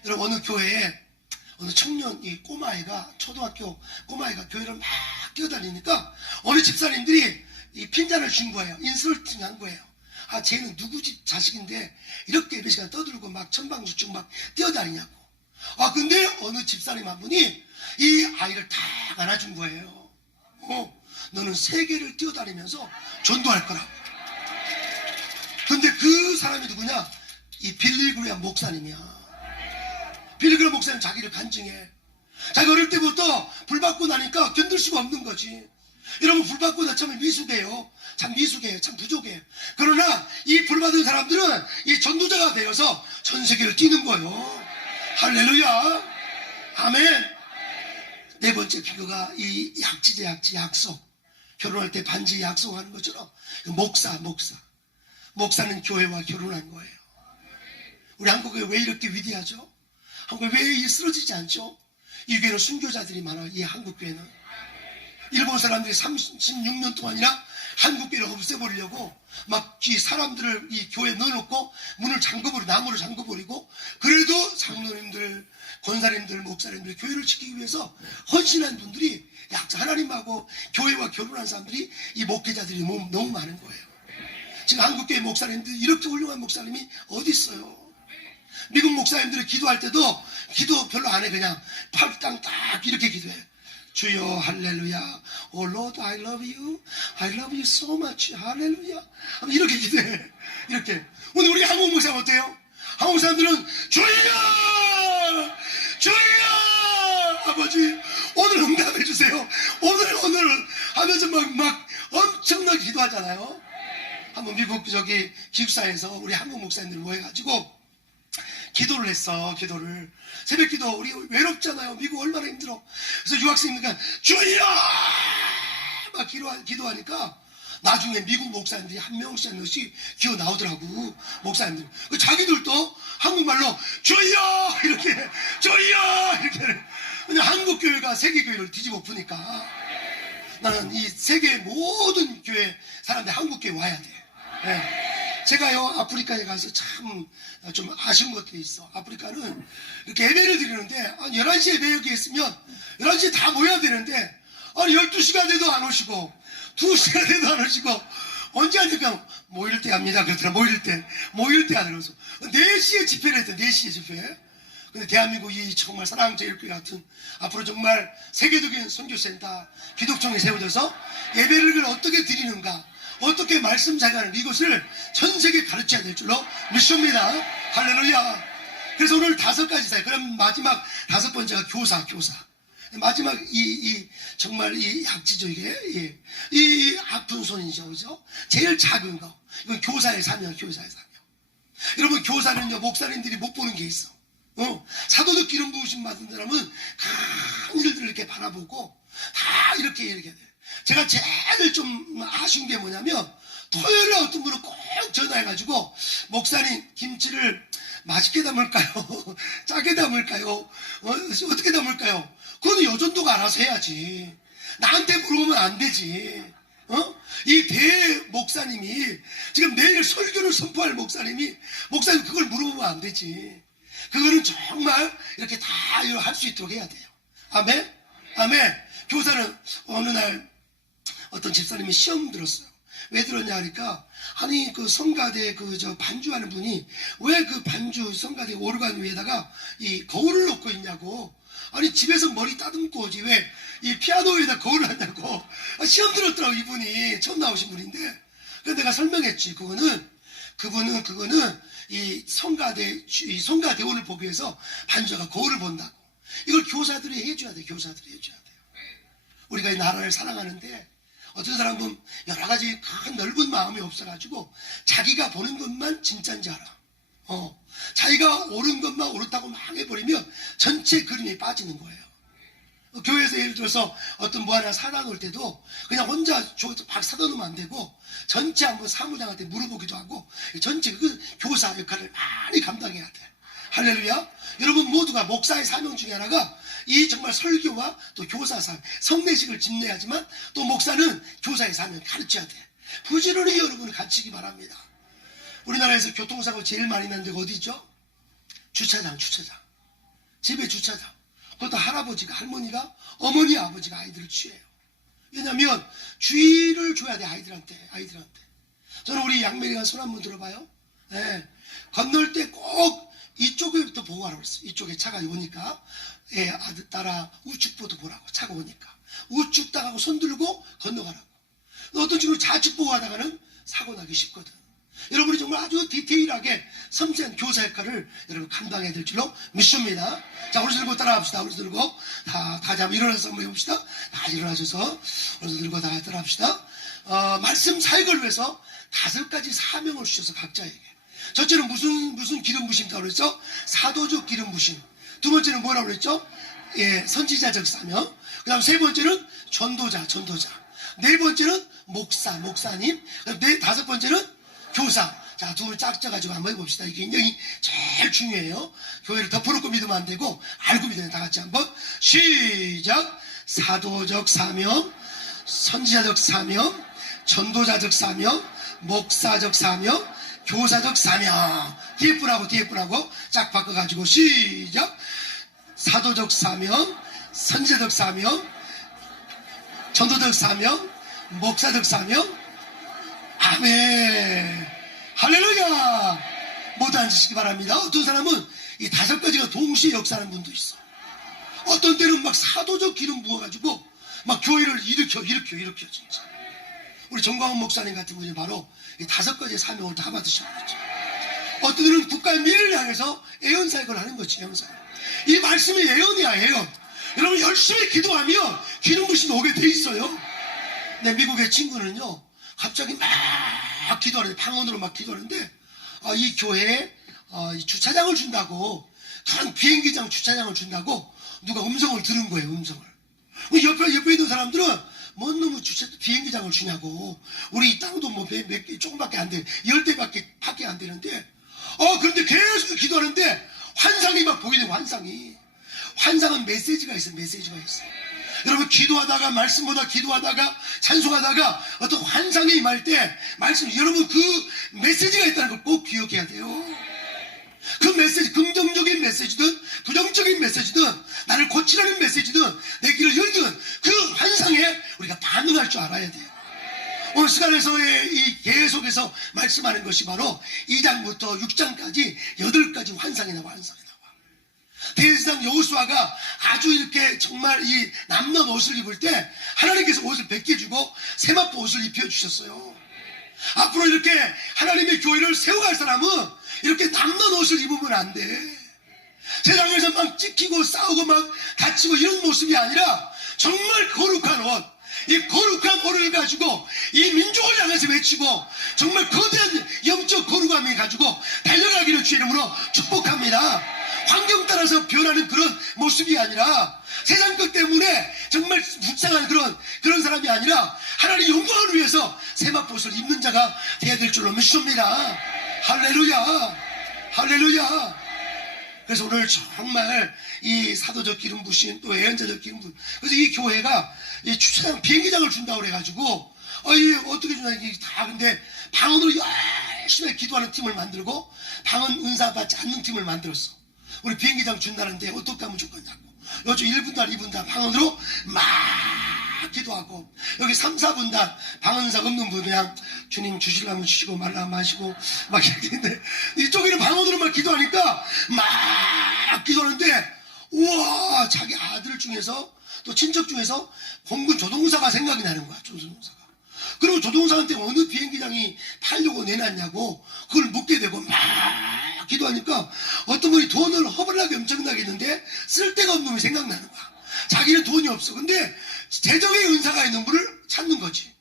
여러분 어느 교회에 어느 청년 이 꼬마아이가 초등학교 꼬마아이가 교회를 막 뛰어다니니까 어느 집사님들이 이 핀잔을 준 거예요. 인설팅 한 거예요. 아 쟤는 누구 집 자식인데 이렇게 예배 시간 떠들고 막 천방지축 막 뛰어다니냐고. 근데 어느 집사님 한 분이 이 아이를 다 안아준 거예요. 너는 세계를 뛰어다니면서 전도할 거라고. 근데 그 사람이 누구냐? 이 빌리그레암 목사님이야. 빌리그레암 목사님 자기를 간증해. 자기 어릴 때부터 불 받고 나니까 견딜 수가 없는 거지. 여러분, 불 받고 나 참 미숙해요. 참 미숙해요. 참 부족해요. 그러나 이 불 받은 사람들은 이 전도자가 되어서 전 세계를 뛰는 거예요. 할렐루야. 아멘. 네 번째 필요가 이 약속. 결혼할 때 반지 약속하는 것처럼 목사는 교회와 결혼한 거예요. 우리 한국에 왜 이렇게 위대하죠? 한국에 왜 쓰러지지 않죠? 이 교회는 순교자들이 많아요. 이 한국 교회는. 일본 사람들이 36년 동안이나 한국 교회를 없애버리려고 막 이 사람들을 이 교회에 넣어놓고 문을 나무를 잠궈버리고, 그래도 장로님들, 권사님들, 목사님들 교회를 지키기 위해서 헌신한 분들이 하나님하고 교회와 결혼한 사람들이 이 목회자들이 너무 많은 거예요. 지금 한국교회 목사님들 이렇게 훌륭한 목사님이 어디 있어요? 미국 목사님들이 기도할 때도 기도 별로 안 해. 그냥 팔짱 딱 이렇게 기도해. 주여 할렐루야. Oh Lord, I love you. I love you so much. 할렐루야. 이렇게 기도해. 이렇게. 오늘 우리 한국 목사님 어때요? 한국 사람들은 주여 아버지 오늘 응답해 주세요. 오늘 하면서 막 엄청나게 기도하잖아요. 한번 미국 기숙사에서 우리 한국 목사님들 모여가지고 기도를 했어. 기도를 새벽 기도. 우리 외롭잖아요. 미국 얼마나 힘들어. 그래서 유학생이니까 주여 막 기도하니까 나중에 미국 목사님들이 한 명씩 기어 나오더라고. 목사님들 자기들도 한국말로 주여 이렇게 그냥 한국 교회가 세계 교회를 뒤집어 엎으니까 나는 이 세계 모든 교회 사람들 한국 교회 와야 돼. 네. 제가요 아프리카에 가서 참 좀 아쉬운 것들이 있어. 아프리카는 이렇게 예배를 드리는데 11시에 예배 여기 있으면 11시에 다 모여야 되는데 12시가 돼도 안 오시고 2시가 돼도 안 오시고 언제 하니까 모일 때 합니다. 그러더라. 모일 때 안 그래서 4시에 집회를 했대. 4시에 집회. 근데 대한민국이 정말 사랑제일교회 같은 앞으로 정말 세계적인 선교센터 기독총이 세워져서 예배를 어떻게 드리는가, 어떻게 말씀 자가는 이것을 전 세계에 가르쳐야 될 줄로 믿습니다. 할렐루야. 그래서 오늘 5가지 사역. 그럼 마지막 5번째가 교사. 마지막 정말 이 약지죠. 이게 이 아픈 손이죠. 그죠? 제일 작은 거. 이건 교사의 사명. 여러분, 교사는요 목사님들이 못 보는 게 있어. 사도들 기름 부으심 받은 사람은 큰 일들을 이렇게 바라보고 다 이렇게 돼. 제가 제일 좀 아쉬운 게 뭐냐면 토요일에 어떤 분은 꼭 전화해가지고 목사님 김치를 맛있게 담을까요? 짜게 담을까요? 어떻게 담을까요? 그건 여전도가 알아서 해야지. 나한테 물어보면 안 되지. 이 대목사님이 지금 내일 설교를 선포할 목사님 그걸 물어보면 안 되지. 그거는 정말 이렇게 다 할 수 있도록 해야 돼요. 아멘? 교사는 어느 날 어떤 집사님이 시험 들었어요. 왜 들었냐 하니까 그 성가대 반주하는 분이 왜 그 반주 성가대 오르간 위에다가 이 거울을 놓고 있냐고. 집에서 머리 따듬고 오지 왜 이 피아노 위에다 거울을 하냐고. 시험 들었더라고. 이분이 처음 나오신 분인데. 그래서 내가 설명했지. 그거는 이 성가대원을 보기 위해서 반주가 거울을 본다고. 이걸 교사들이 해줘야 돼. 우리가 이 나라를 사랑하는데 어떤 사람은 여러 가지 큰 넓은 마음이 없어가지고 자기가 보는 것만 진짜인지 알아. 자기가 옳은 것만 옳다고 막 해버리면 전체 그림이 빠지는 거예요. 교회에서 예를 들어서 어떤 하나 사다 놓을 때도 그냥 혼자 저기서 막 사다 놓으면 안 되고 전체 한번 사무장한테 물어보기도 하고 전체 그 교사 역할을 많이 감당해야 돼. 할렐루야. 여러분 모두가 목사의 사명 중에 하나가 이 정말 설교와 또 교사 사명, 성례식을 집례하지만 또 목사는 교사의 사명 가르쳐야 돼. 부지런히 여러분을 가르치기 바랍니다. 우리나라에서 교통사고 제일 많이 난 데가 어디죠? 주차장. 집에 주차장. 그것도 할아버지가, 할머니가, 어머니, 아버지가 아이들을 취해요. 왜냐면 주의를 줘야 돼. 아이들한테. 저는 우리 양메리가 손 한번 들어봐요. 네. 건널 때 꼭 이쪽에부터 보고 가라고 그랬어요. 이쪽에 차가 오니까 애 아들 따라 우측부터 보라고. 차가 오니까 우측 따가고 손 들고 건너가라고. 어떤 친구는 좌측 보고 가다가는 사고 나기 쉽거든. 여러분이 정말 아주 디테일하게 섬세한 교사 역할을 여러분 감당해야 될 줄로 믿습니다. 자, 오른손 들고 따라합시다. 오른손 들고 다 한번 일어나서 한번 해봅시다. 다 일어나셔서 오른손 들고 다 따라합시다. 말씀 사역을 위해서 5가지 사명을 주셔서 각자에게. 첫째는 무슨 기름 부심이라고 그랬죠? 사도적 기름 부심. 두 번째는 뭐라고 그랬죠? 예, 선지자적 사명. 그 다음 세 번째는 전도자. 네 번째는 목사님. 다섯 번째는 교사. 자, 두 분 짝져가지고 한번 해봅시다. 이게 굉장히 제일 중요해요. 교회를 덮어놓고 믿으면 안 되고 알고 믿어야 다 같이 한번 시작. 사도적 사명, 선지자적 사명, 전도자적 사명, 목사적 사명, 교사적 사명. 뒤에 분하고 짝 바꿔가지고 시작. 사도적 사명, 선지자적 사명, 전도적 사명, 목사적 사명. 아멘. 할렐루야. 모두 앉으시기 바랍니다. 어떤 사람은 이 5가지가 동시에 역사하는 분도 있어. 어떤 때는 막 사도적 기름 부어가지고 막 교회를 일으켜 진짜. 우리 정광훈 목사님 같은 분이 바로 이 5가지 사명을 다 받으신 거죠. 어떤 때는 국가의 미래를 향해서 예언사역을 하는 거지. 예언사역. 이 말씀이 예언이야. 예언. 여러분 열심히 기도하면 기름 부심이 오게 돼 있어요. 내 미국의 친구는요, 갑자기 막 기도하는데, 방언으로 막 기도하는데, 이 교회에 이 주차장을 준다고, 큰 비행기장 주차장을 준다고 누가 음성을 들은 거예요. 음성을. 옆에 있는 사람들은 뭔 놈의 비행기장을 주냐고. 우리 이 땅도 뭐 몇 개 조금밖에 안 돼. 10대밖에 안 되는데, 그런데 계속 기도하는데 환상이 막 보게 되고. 환상은 메시지가 있어. 여러분 기도하다가, 말씀보다 기도하다가, 찬송하다가 어떤 환상이 임할 때 여러분 그 메시지가 있다는 걸 꼭 기억해야 돼요. 그 메시지, 긍정적인 메시지든 부정적인 메시지든 나를 고치라는 메시지든 내 길을 열든 그 환상에 우리가 반응할 줄 알아야 돼요. 오늘 시간에서의 이 계속해서 말씀하는 것이 바로 2장부터 6장까지 8가지 환상이 나와. 대제사장 여호수아가 아주 이렇게 정말 이 남는 옷을 입을 때 하나님께서 옷을 벗겨주고 세마포 옷을 입혀주셨어요. 앞으로 이렇게 하나님의 교회를 세워갈 사람은 이렇게 남는 옷을 입으면 안 돼. 세상에서 막 찍히고 싸우고 막 다치고 이런 모습이 아니라 정말 거룩한 옷, 이 거룩한 옷을 가지고 이 민족을 향해서 외치고 정말 거대한 영적 거룩함을 가지고 달려가기를 주의 이름으로 축복합니다. 환경 따라서 변하는 그런 모습이 아니라, 세상 것 때문에 정말 불쌍한 그런 사람이 아니라 하나님의 영광을 위해서 세마포옷을 입는 자가 되어야 될 줄로 믿습니다. 할렐루야. 그래서 오늘 정말 이 사도적 기름 부심, 또 예언자적 기름 부심, 그래서 이 교회가 이 주차장 비행기장을 준다고 그래가지고 이게 어떻게 주나, 이게 다. 근데 방언으로 열심히 기도하는 팀을 만들고 방언 은사 받지 않는 팀을 만들었어. 우리 비행기장 준다는데 어떻게 하면 좋겠냐고. 요즘 1분단 2분단 방언으로 막 기도하고, 여기 3, 4분단 방언사 없는 분 그냥 주님 주시려면 주시고 말라면 마시고 막 이렇게 했는데, 이쪽에는 방언으로 막 기도하니까 막 기도하는데, 우와, 자기 아들 중에서 또 친척 중에서 공군 조종사가 생각이 나는 거야. 조종사가. 그리고 조종사한테 어느 비행기장이 팔려고 내놨냐고 그걸 묻게 되고 막 기도하니까 어떤 분이 돈을 허벌나게 엄청나게 했는데 쓸 데가 없는 놈이 생각나는 거야. 자기는 돈이 없어. 근데 재정의 은사가 있는 분을 찾는 거지.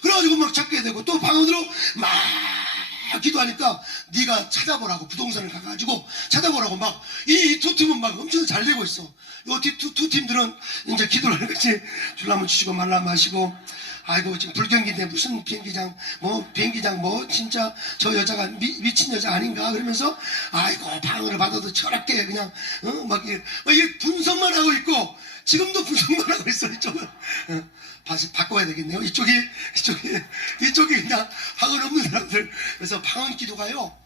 그래가지고 막 찾게 되고, 또 방언으로 막 기도하니까 네가 찾아보라고, 부동산을 가가지고 찾아보라고 막 이 두 팀은 막 엄청 잘 되고 있어. 요 두 팀들은 이제 기도를 하는 거지. 줄라면 주시고 말라면 마시고. 아이고 지금 불경기인데 무슨 비행기장 뭐 진짜 저 여자가 미친 여자 아닌가 그러면서 아이고 방언을 받아도 철학계 그냥 막 이게 분석만 하고 있고, 지금도 분석만 하고 있어. 이쪽은 바꿔야 되겠네요. 이쪽이 그냥 방언 없는 사람들. 그래서 방언 기도가요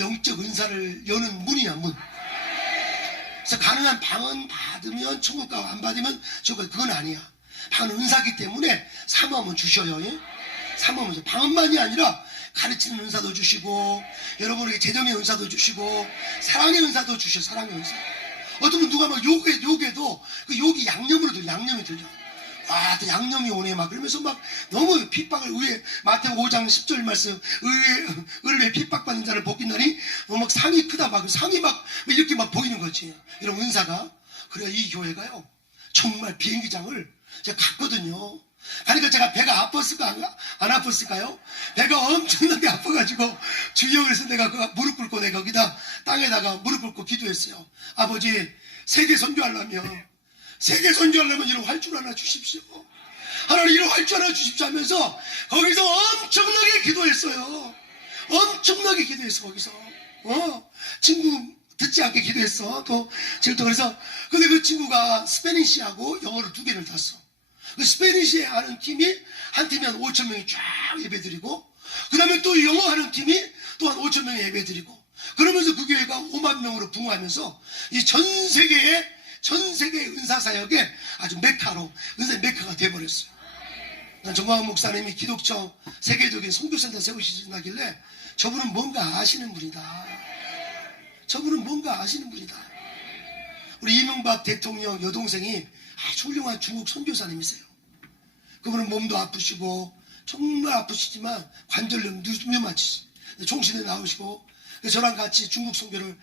영적 은사를 여는 문이야, 문. 그래서 가능한 방언 받으면 천국 가고 안 받으면 저거 그건 아니야. 방언 은사기 때문에 사모하면 주셔요. 예? 사모하면 방언만이 아니라 가르치는 은사도 주시고, 여러분에게 재정의 은사도 주시고, 사랑의 은사도 주셔. 사랑의 은사. 어떤 분 누가 막 욕해도 그 욕이 양념으로 들려. 양념이 들려. 와, 또 양념이 오네. 막 그러면서 막 너무 핍박을, 의에 마태복음 5장 10절 말씀, 의를 핍박받는 자를 복긴다니, 막 상이 크다. 막 상이 막 이렇게 막 보이는 거지. 이런 은사가. 그래, 이 교회가요, 정말 비행기장을 제가 갔거든요. 그러니까 제가 배가 아팠을까 안 아팠을까요? 배가 엄청나게 아파가지고 주여, 그래서 내가 무릎 꿇고 내가 거기다 땅에다가 무릎 꿇고 기도했어요. 아버지, 세계 선교하려면 이런 활줄 하나 주십시오. 하나님, 이런 활줄 하나 주십시오 하면서 거기서 엄청나게 기도했어요. 엄청나게 기도했어. 거기서 친구 듣지 않게 기도했어. 또 그래서 근데 그 친구가 스페니시하고 영어를 2개를 탔어. 그 스페니시 하는 팀이 한 팀이 한 5천 명이 쫙 예배드리고, 그 다음에 또 영어 하는 팀이 또 한 5천 명이 예배드리고, 그러면서 그 교회가 5만 명으로 붕하면서 이 전 세계의 은사사역의 아주 메카로, 은사의 메카가 돼버렸어요. 난 정광훈 목사님이 기독교 세계적인 선교센터 세우시나길래 저분은 뭔가 아시는 분이다. 저분은 뭔가 아시는 분이다. 우리 이명박 대통령 여동생이 아주 훌륭한 중국 선교사님이세요. 그분은 몸도 아프시고 정말 아프시지만 관절염 누명맞으시, 종신에 나오시고, 저랑 같이 중국 선교를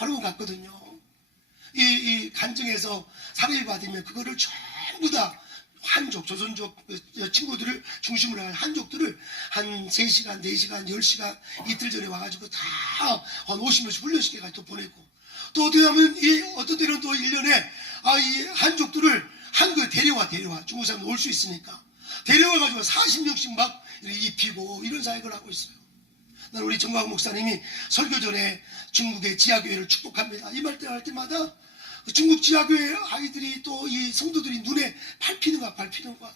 여러 번 갔거든요. 이 간증에서 사례를 받으면 그거를 전부 다 한족, 조선족 친구들을 중심으로 한 한족들을 한 3시간, 4시간, 10시간 이틀 전에 와가지고 다 한 50명씩 훈련시켜가지고 또 보내고, 또 어떻게 하면 어떤 때는 또 1년에 이 한족들을 한국에 데려와. 중국 사람 올 수 있으니까 데려와가지고 40명씩 막 입히고 이런 사역을 하고 있어요. 난 우리 정광훈 목사님이 설교 전에 중국의 지하교회를 축복합니다. 이 말 할 때마다 중국 지하교회 아이들이, 또 이 성도들이 눈에 밟히는 거야.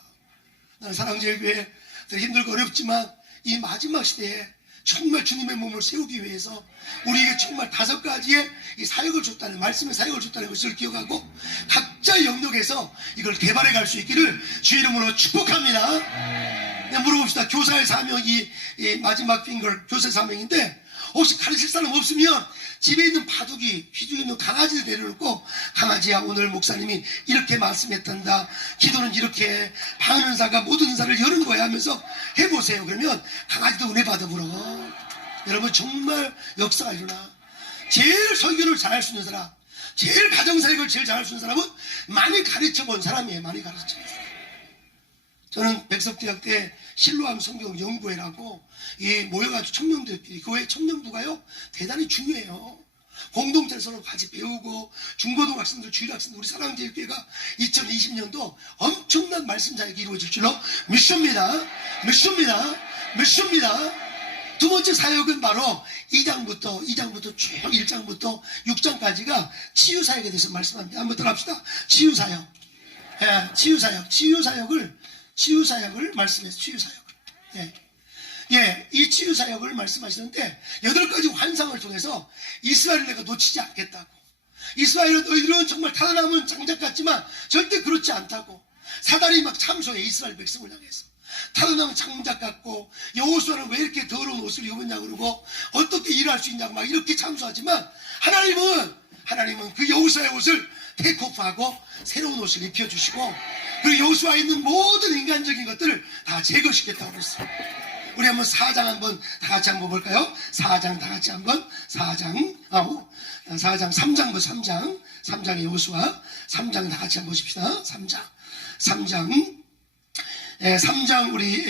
나는 사랑제일교회 힘들고 어렵지만 이 마지막 시대에 정말 주님의 몸을 세우기 위해서 우리에게 정말 5가지의 이 사역을 줬다는, 말씀의 사역을 줬다는 것을 기억하고 각자의 영역에서 이걸 개발해 갈 수 있기를 주 이름으로 축복합니다. 물어봅시다. 교사의 사명이 이 마지막 핑거 교사의 사명인데, 혹시 가르칠 사람 없으면 집에 있는 바둑이, 휘중에 있는 강아지를 내려놓고, 강아지야, 오늘 목사님이 이렇게 말씀했단다. 기도는 이렇게 방언 은사가 모든 은사를 여는 거야 하면서 해보세요. 그러면 강아지도 은혜 받아 불어. 여러분, 정말 역사가 일어나. 제일 설교를 잘할 수 있는 사람, 제일 가정사역을 제일 잘할 수 있는 사람은 많이 가르쳐본 사람이에요. 많이 가르쳐본 사람. 저는 백석대학 때 실로암 성경 연구회라고 모여가지고 청년들끼리, 교회 청년부가요 대단히 중요해요. 공동체를 서로 같이 배우고, 중고등학생들, 주일학생들, 우리 사랑제일교회가 2020년도 엄청난 말씀 자격이 이루어질 줄로 믿습니다. 두 번째 사역은 바로 2장부터 쭉 1장부터 6장까지가 치유사역에 대해서 말씀합니다. 한번 들어갑시다. 치유사역. 치유사역을 말씀해서 치유사역을. 이 치유사역을 말씀하시는데 8가지 환상을 통해서 이스라엘을 내가 놓치지 않겠다고. 이스라엘은 너희들은 정말 타다남은 장작 같지만 절대 그렇지 않다고. 사단이 막 참소해. 이스라엘 백성을 향해서. 타다남은 장작 같고, 여호수아는 왜 이렇게 더러운 옷을 입었냐고 그러고, 어떻게 일할 수 있냐고 막 이렇게 참소하지만, 하나님은 그 여호수아의 옷을 테이크오프하고 새로운 옷을 입혀주시고, 그리고 여호수아에 있는 모든 인간적인 것들을 다 제거시켰다고 그랬어요. 우리 한번 4장 한번 다 같이 한번 볼까요? 4장 다 같이 한번. 3장부터 3장의 여호수아 3장 다 같이 한번 보십시다. 3장 우리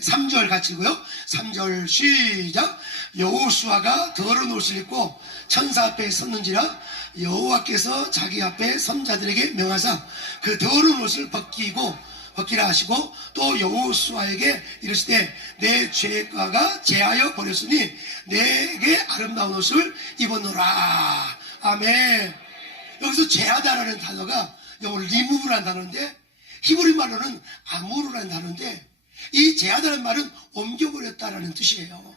3절 같이고요. 3절 시작. 여호수아가 더러운 옷을 입고 천사 앞에 섰는지라 여호와께서 자기 앞에 선자들에게 명하사 그 더러운 옷을 벗기라 하시고, 또 여호수아에게 이르시되 내 죄가가 제하여 버렸으니 내게 아름다운 옷을 입어놓으라. 아멘. 여기서 제하다라는 단어가 영어로 리무브라는 단어인데, 히브리 말로는 아무르라는 단어인데, 이 제하다라는 말은 옮겨버렸다라는 뜻이에요.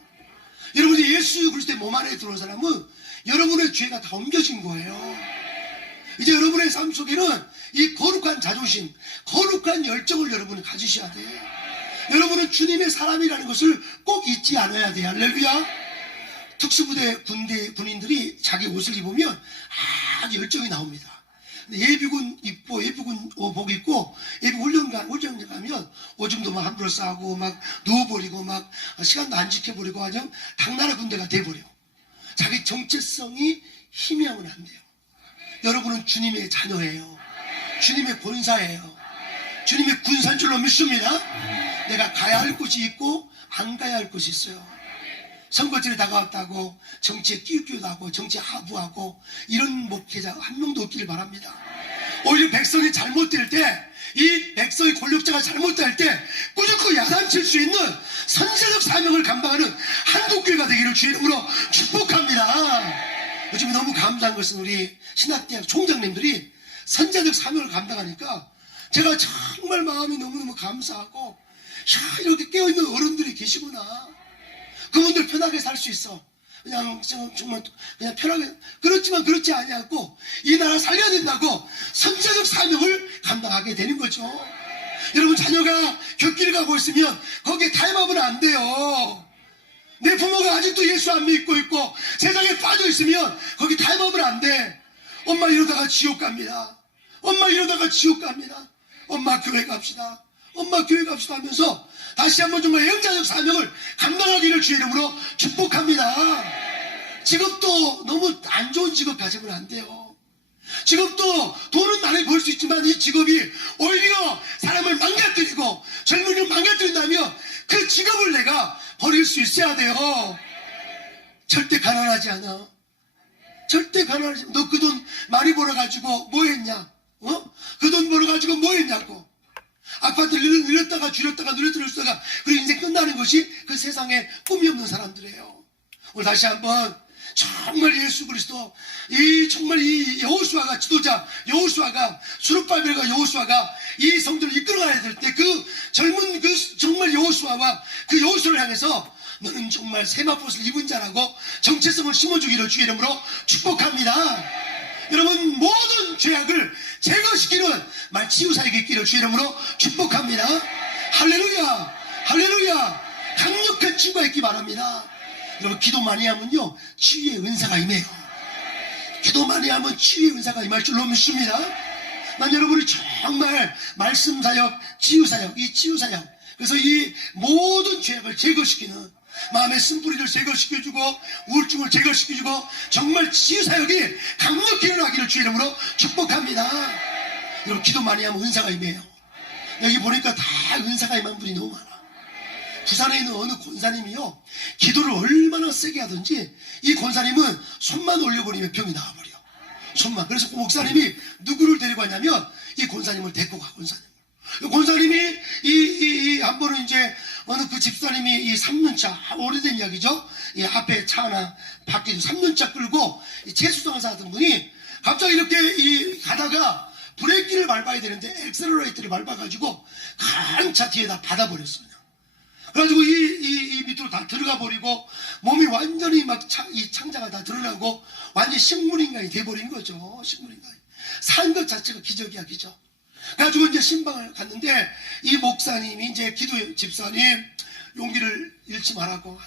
여러분이 예수 그리스도의 몸 안에 들어온 사람은 여러분의 죄가 다 옮겨진 거예요. 이제 여러분의 삶 속에는 이 거룩한 자존심, 거룩한 열정을 여러분이 가지셔야 돼. 여러분은 주님의 사람이라는 것을 꼭 잊지 않아야 돼요. 할렐루야. 특수부대 군인들이 자기 옷을 입으면 아주 열정이 나옵니다. 예비군 복 입고 예비군 훈련 가면 오줌도 막 함부로 싸고 막 누워버리고 막 시간도 안 지켜버리고 아주 당나라 군대가 돼버려. 자기 정체성이 희미하면 안 돼요. 여러분은 주님의 자녀예요. 주님의 권사예요. 주님의 군사인 줄로 믿습니다. 내가 가야 할 곳이 있고 안 가야 할 곳이 있어요. 선거철이 다가왔다고 정치에 끼우기도 하고 정치에 하부하고 이런 목회자 한 명도 없기를 바랍니다. 오히려 백성이 잘못될 때, 이 백성의 권력자가 잘못될 때 꾸준히 야단칠 수 있는 선제적 사명을 감당하는 한국교회가 되기를 주의 이름으로 축복합니다. 요즘 너무 감사한 것은 우리 신학대학 총장님들이 선제적 사명을 감당하니까 제가 정말 마음이 너무너무 감사하고, 야, 이렇게 깨어있는 어른들이 계시구나. 그분들 편하게 살 수 있어. 그냥 정말 그냥 편하게. 그렇지만 그렇지 아니하고 이 나라 살려야 된다고 선제적 사명을 감당하게 되는 거죠. 여러분, 자녀가 곁길을 가고 있으면 거기에 타협하면 안 돼요. 내 부모가 아직도 예수 안 믿고 있고 세상에 빠져 있으면 거기 타협하면 안 돼. 엄마 이러다가 지옥 갑니다. 엄마 이러다가 지옥 갑니다. 엄마 교회 갑시다. 엄마 교회 갑시다 하면서 다시 한번 정말 영자적 사명을 감당하기를 주의 이름으로 축복합니다. 직업도 너무 안 좋은 직업 가지면 안 돼요. 직업도 돈은 많이 벌 수 있지만 이 직업이 오히려 사람을 망가뜨리고 젊은이를 망가뜨린다면 그 직업을 내가 버릴 수 있어야 돼요. 절대 가난하지 않아. 절대 가난하지 않아. 너 그 돈 많이 벌어가지고 뭐 했냐? 그 돈 벌어가지고 뭐 했냐고. 아파트 늘렸다가 줄였다가 늘렸다가 그리고 인생 끝나는 것이 그 세상에 꿈이 없는 사람들이에요. 오늘 다시 한번 정말 예수 그리스도, 정말 이 여호수아가 지도자, 여호수아가 수룹바벨과 여호수아가 이 성도를 이끌어가야 될 때 그 젊은 그 정말 여호수아와 그 여호수아를 향해서 너는 정말 세마포스를 입은 자라고 정체성을 심어주기를 주의 이름으로 축복합니다. 여러분, 모든 죄악을 제거시키는 치유사역이 있기를 주의 이름으로 축복합니다. 할렐루야, 할렐루야. 강력한 친구가 있기 바랍니다. 여러분, 기도 많이 하면요 치유의 은사가 임해요. 기도 많이 하면 치유의 은사가 임할 줄로 믿습니다. 난 여러분이 정말 말씀사역, 치유사역, 이 치유사역, 그래서 이 모든 죄악을 제거시키는 마음의 쓴뿌리를 제거시켜주고 우울증을 제거시켜주고 정말 치유사역이 강력히 일어나기를 주의 이름으로 축복합니다. 여러분, 기도 많이 하면 은사가 임해요. 여기 보니까 다 은사가 임한 분이 너무 많아. 부산에 있는 어느 권사님이요, 기도를 얼마나 세게 하든지 이 권사님은 손만 올려버리면 병이 나와버려. 손만. 그래서 그 목사님이 누구를 데리고 왔냐면 이 권사님을 데리고 가. 권사님이 한 번은 이제 어느 그 집사님이 이 3년차, 오래된 이야기죠. 이 앞에 차 하나 밖에 3년차 끌고 채수장사 하던 분이 갑자기 이렇게 가다가 브레이크를 밟아야 되는데 엑셀러레이터를 밟아가지고 큰 차 뒤에다 받아버렸어요. 그래가지고 이 밑으로 다 들어가 버리고 몸이 완전히 막 이 창자가 다 드러나고 완전히 식물인간이 돼버린 거죠. 식물인간이. 산 것 자체가 기적이야, 기적. 그래가지고 이제 신방을 갔는데 이 목사님이 이제 집사님 용기를 잃지 말라고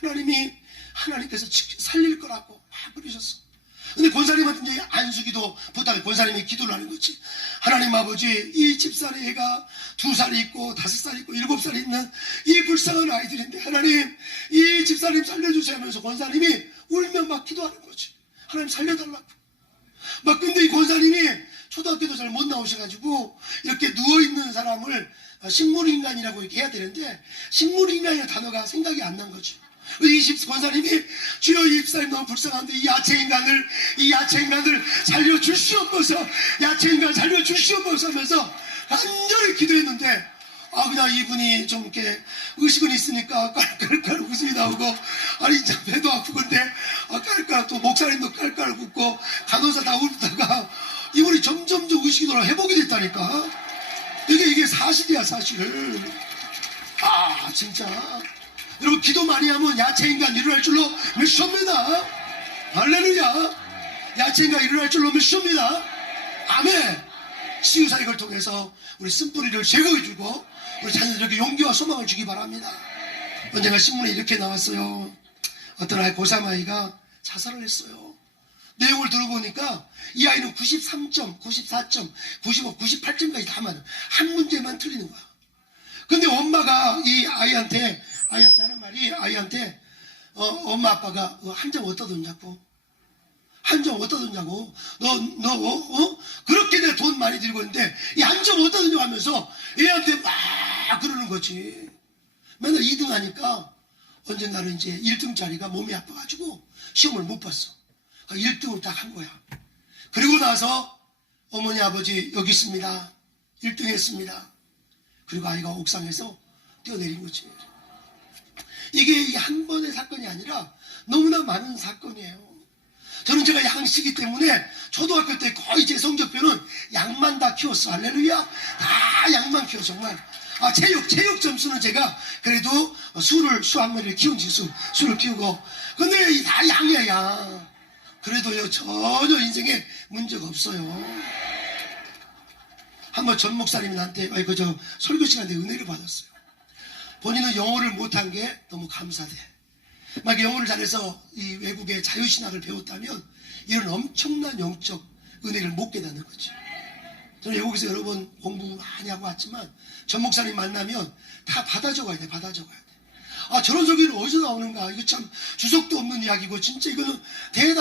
하나님께서 살릴 거라고 막 그러셨어. 근데 권사님한테 이제 안수기도 부탁해. 권사님이 기도를 하는 거지. 하나님 아버지, 이 집사의 애가 2살이 있고 5살이 있고 7살이 있는 이 불쌍한 아이들인데 하나님, 이 집사님 살려주세요 하면서 권사님이 울며 막 기도하는 거지. 하나님 살려달라고. 막 근데 이 권사님이 초등학교도 잘 못 나오셔가지고 이렇게 누워있는 사람을 식물인간이라고 이렇게 해야 되는데 식물인간이라는 단어가 생각이 안 난 거죠. 이 권사님이 주여, 이 집사님 너무 불쌍한데 이 야채인간을 살려주시옵소서, 야채인간 살려주시옵소서 하면서 간절히 기도했는데 그냥 이분이 좀 이렇게 의식은 있으니까 깔깔깔 웃음이 나오고, 아니 진짜 배도 아프건데 깔깔, 또 목사님도 깔깔 웃고 간호사 다 울다가 이분이 점점점 의식이 돌아 회복이 됐다니까. 이게 사실이야, 사실. 진짜 여러분, 기도 많이 하면 야채인간 일어날 줄로 믿습니다. 할렐루야. 야채인간 일어날 줄로 믿습니다. 아멘. 치유사역을 통해서 우리 쓴뿌리를 제거해주고 우리 자녀들에게 용기와 소망을 주기 바랍니다. 언젠가 신문에 이렇게 나왔어요. 어떤 아이 고3 아이가 자살을 했어요. 내용을 들어보니까 이 아이는 93점, 94점, 95, 98점까지 다 맞아. 한 문제만 틀리는 거야. 근데 엄마가 이 아이한테 하는 말이, 아이한테 엄마 아빠가 한 점 어디다 뒀냐고. 한 점 어디다 뒀냐고. 그렇게 내 돈 많이 들고 있는데 이 한 점 어디다 뒀냐고 하면서 얘한테 막 그러는 거지. 맨날 2등 하니까 언젠가는 이제 1등짜리가 몸이 아파가지고 시험을 못 봤어. 1등을 딱 한 거야. 그리고 나서 어머니 아버지 여기 있습니다. 1등 했습니다. 그리고 아이가 옥상에서 뛰어내린 거지. 이게 한 번의 사건이 아니라 너무나 많은 사건이에요. 저는 제가 양씨이기 때문에 초등학교 때 거의 제 성적표는 양만 다 키웠어. 할렐루야. 다 양만 키워 정말. 체육 점수는 제가 그래도 수 한 마리를 키운 수를 키우고. 근데 다 양이야, 양. 그래도요, 전혀 인생에 문제가 없어요. 한번 전 목사님한테, 설교 시간에 은혜를 받았어요. 본인은 영어를 못한 게 너무 감사돼. 만약에 영어를 잘해서 이 외국의 자유신학을 배웠다면 이런 엄청난 영적 은혜를 못 깨닫는 거죠. 저는 외국에서 여러 번 공부 많이 하고 왔지만 전 목사님 만나면 다 받아 적어야 돼. 저런 소리는 어디서 나오는가. 이거 참 주석도 없는 이야기고 진짜 이거는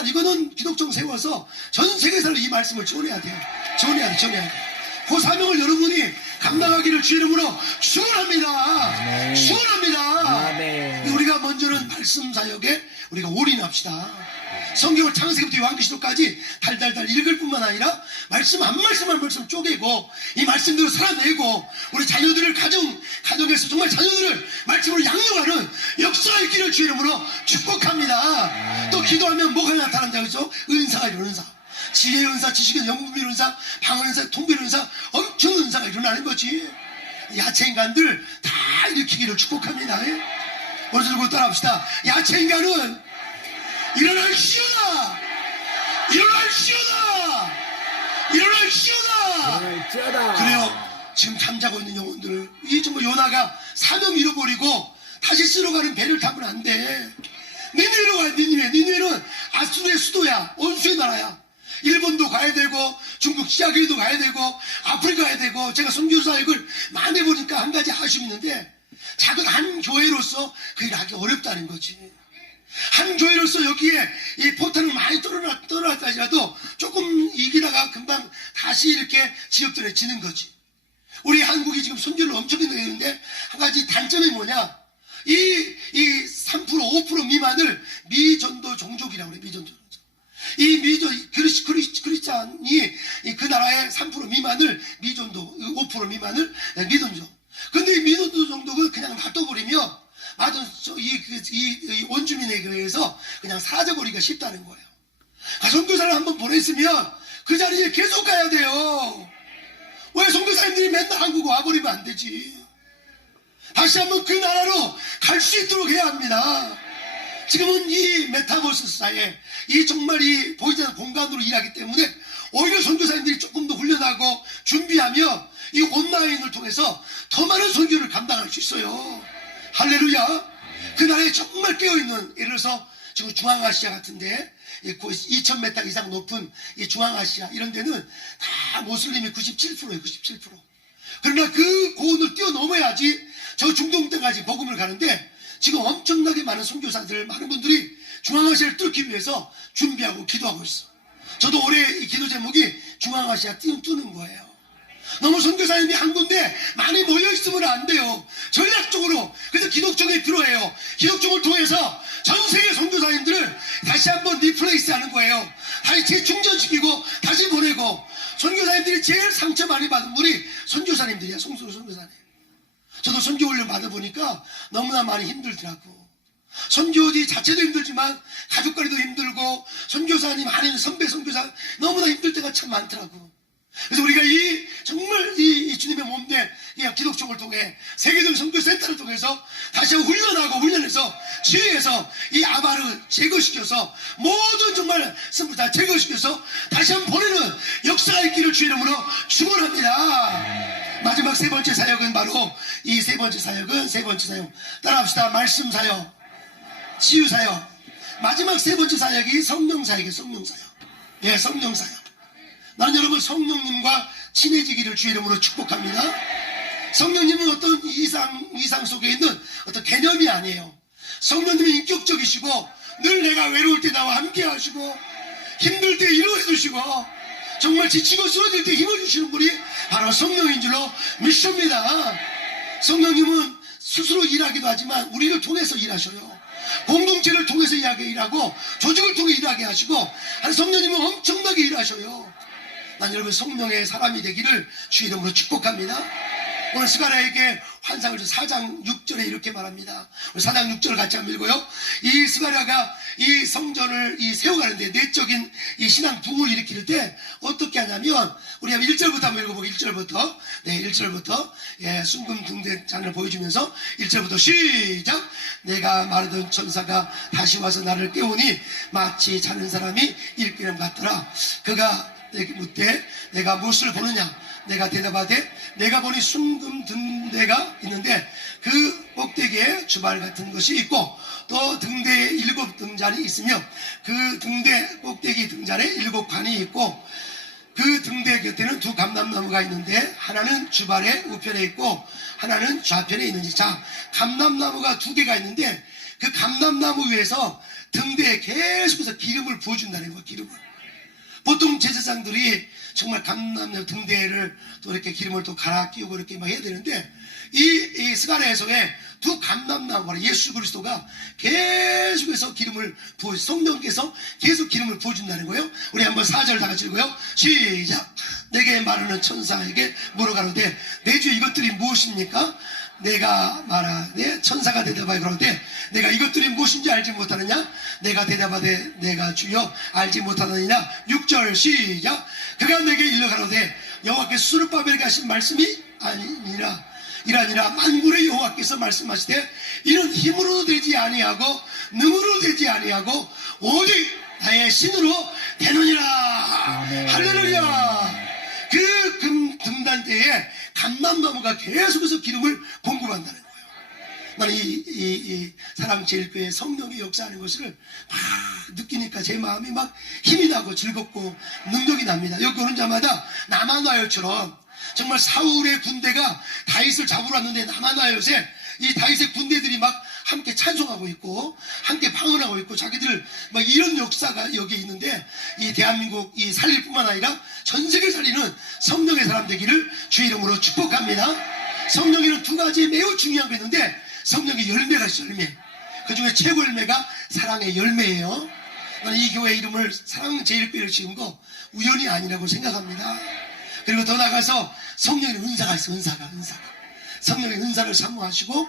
이거는 기독정 세워서 전 세계에서 이 말씀을 전해야 돼요. 전해야 돼. 그 사명을 여러분이 감당하기를 주 이름으로 축원합니다. 축원합니다. 우리가 먼저는 말씀 사역에 우리가 올인합시다. 성경을 창세기부터 요한계시록까지 달달달 읽을 뿐만 아니라 말씀 한 말씀 쪼개고 이 말씀대로 살아내고 우리 자녀들을 가정에서 정말 자녀들을 말씀으로 양육하는 역사가 있기를 주 이름으로 축복합니다. 또 기도하면 뭐가 나타난다 그죠? 은사가 이런 은사. 지혜의 은사, 지식의 영분별 은사, 방언 은사, 통별 은사, 엄청 은사가 일어나는 거지. 야채 인간들 다 일으키기를 축복합니다. 오늘 들고 따라합시다. 야채 인간은 일어날시오다. 그래요. 지금 잠자고 있는 영혼들, 이 정말 요나가 사명 잃어버리고 다시 쓸어가는 배를 타면 안 돼. 니느웨로 가야 돼. 니느웨는 아수르의 수도야. 원수의 나라야. 일본도 가야 되고 중국 시아길도 가야 되고 아프리카 가야 되고. 제가 선교 사역을 많이 해보니까 한 가지 아쉬움이 있는데 작은 한 교회로서 그 일을 하기 어렵다는 거지. 한 교회로서 여기에 이 포탄을 많이 떨어놨다 하더라도 조금 이기다가 금방 다시 이렇게 지역들에 지는 거지. 우리 한국이 지금 선교를 엄청 했는데 한 가지 단점이 뭐냐? 이 3% 5% 미만을 미전도 종족이라고 그래. 미전도 종족. 크리스찬이 그 나라의 3% 미만을 미전도, 5% 미만을 미전도. 근데 이 미전도 종족을 그냥 놔둬버리면 이 원주민에 의해서 그냥 사라져버리기가 쉽다는 거예요. 선교사를 한번 보냈으면 그 자리에 계속 가야 돼요. 왜 선교사님들이 맨날 한국 와버리면 안 되지? 다시 한번 그 나라로 갈 수 있도록 해야 합니다. 지금은 이 메타버스 사이에 정말 이 보이지 않는 공간으로 일하기 때문에 오히려 선교사님들이 조금 더 훈련하고 준비하며 이 온라인을 통해서 더 많은 선교를 감당할 수 있어요. 할렐루야. 그 나라에 정말 깨어있는, 예를 들어서 지금 중앙아시아 같은데 2000m 이상 높은 이 중앙아시아 이런 데는 다 모슬림이 97%예요. 97%. 그러나 그 고온을 뛰어넘어야지 저 중동 때까지 복음을 가는데 지금 엄청나게 많은 선교사들, 많은 분들이 중앙아시아를 뚫기 위해서 준비하고 기도하고 있어. 저도 올해 이 기도 제목이 중앙아시아 뚫는 거예요. 너무 선교사님이 한 군데 많이 모여있으면 안 돼요. 전략적으로. 그래서 기독종이 필요해요. 기독종을 통해서 전 세계 선교사님들을 다시 한번 리플레이스 하는 거예요. 다시 재충전시키고 다시 보내고. 선교사님들이 제일 상처 많이 받은 분이 선교사님들이야. 선교사님. 저도 선교 훈련 받아보니까 너무나 많이 힘들더라고. 선교지 자체도 힘들지만 가족관리도 힘들고 선교사님 아닌 선배 선교사 너무나 힘들 때가 참 많더라고. 그래서 우리가 정말 이 주님의 몸대 그냥 기독총을 통해 세계적 선교센터를 통해서 다시 한번 훈련해서 지휘해서 이 아마를 제거시켜서 모든 정말 승부 다 제거시켜서 다시 한번 보내는 역사가 있기를 주의 이름으로 축원합니다. 마지막 세 번째 사역은 바로 이 세 번째 사역 따라합시다. 말씀 사역, 치유 사역. 마지막 세 번째 사역이 성령 사역이에요. 성령 사역. 예, 성령 사역. 나는 여러분 성령님과 친해지기를 주의 이름으로 축복합니다. 성령님은 어떤 이상 속에 있는 어떤 개념이 아니에요. 성령님은 인격적이시고 늘 내가 외로울 때 나와 함께 하시고 힘들 때 위로해 주시고 정말 지치고 쓰러질 때 힘을 주시는 분이 바로 성령인 줄로 믿습니다. 성령님은 스스로 일하기도 하지만 우리를 통해서 일하셔요. 공동체를 통해서 일하고 조직을 통해 일하게 하시고 성령님은 엄청나게 일하셔요. 난 여러분 성령의 사람이 되기를 주의 이름으로 축복합니다. 오늘 스가랴에게 환상을 4장 6절에 이렇게 말합니다. 4장 6절을 같이 한번 읽어요. 이 스가랴가 이 성전을 세워가는데 내적인 이 신앙 부흥을 일으킬 때 어떻게 하냐면 우리 한번 1절부터 한번 읽어보고 1절부터 네 1절부터 예, 순금 등대잔을 보여주면서 1절부터 시작. 내가 말하던 천사가 다시 와서 나를 깨우니 마치 자는 사람이 일기름 같더라. 그가 내게 묻되 내가 무엇을 보느냐. 내가 대답하되 내가 보니 순금 등대가 있는데 그 꼭대기에 주발 같은 것이 있고 또 등대에 7 등잔이 있으며 그 등대 꼭대기 등잔에 7 관이 있고 그 등대 곁에는 2 감람나무가 있는데 하나는 주발의 우편에 있고 하나는 좌편에 있는지. 자, 감람나무가 2개가 있는데 그 감람나무 위에서 등대에 계속해서 기름을 부어준다는 거예요. 기름을. 보통 제사장들이 정말 감람나무 등대를 또 이렇게 기름을 또 갈아 끼우고 이렇게 막 해야 되는데 이 스가랴에서의 2 감람나무가 예수 그리스도가 계속해서 기름을 부어 성령께서 계속 기름을 부어준다는 거예요. 우리 한번 4절 다 같이 읽고요. 시작. 내게 말하는 천사에게 물어가는데 내 주 이것들이 무엇입니까? 내가 말하되 천사가 대답하여 그러는데 내가 이것들이 무엇인지 알지 못하느냐? 내가 대답하되 내가 주여 알지 못하느냐? 6절 시작. 그가 내게 일러가로되 여호와께서 스룹바벨에게 하신 말씀이 아니니라 이라니라. 만군의 여호와께서 말씀하시되 이는 힘으로 되지 아니하고 능으로 되지 아니하고 오직 나의 신으로 되느니라. 할렐루야. 그 등단대에 감람나무가 계속해서 기름을 공급한다는 거예요. 나는 이 사랑제일교회 성령의 역사하는 것을 막 느끼니까 제 마음이 막 힘이 나고 즐겁고 능력이 납니다. 여기 오는 자마다 나마나요처럼 정말 사울의 군대가 다윗을 잡으러 왔는데 나마나요에 이 다윗의 군대들이 막 함께 찬송하고 있고 함께 방언하고 있고 자기들 막 이런 역사가 여기 있는데 이 대한민국 이 살릴 뿐만 아니라 전 세계를 살리는 성령의 사람 되기를 주의 이름으로 축복합니다. 성령에는 2가지 매우 중요한 게 있는데 성령의 열매가 있어요. 열매. 그 중에 최고 열매가 사랑의 열매예요. 나는 이 교회 이름을 사랑제일교회를 지은 거 우연이 아니라고 생각합니다. 그리고 더 나아가서 성령의 은사가 있어. 은사가 성령의 은사를 사모하시고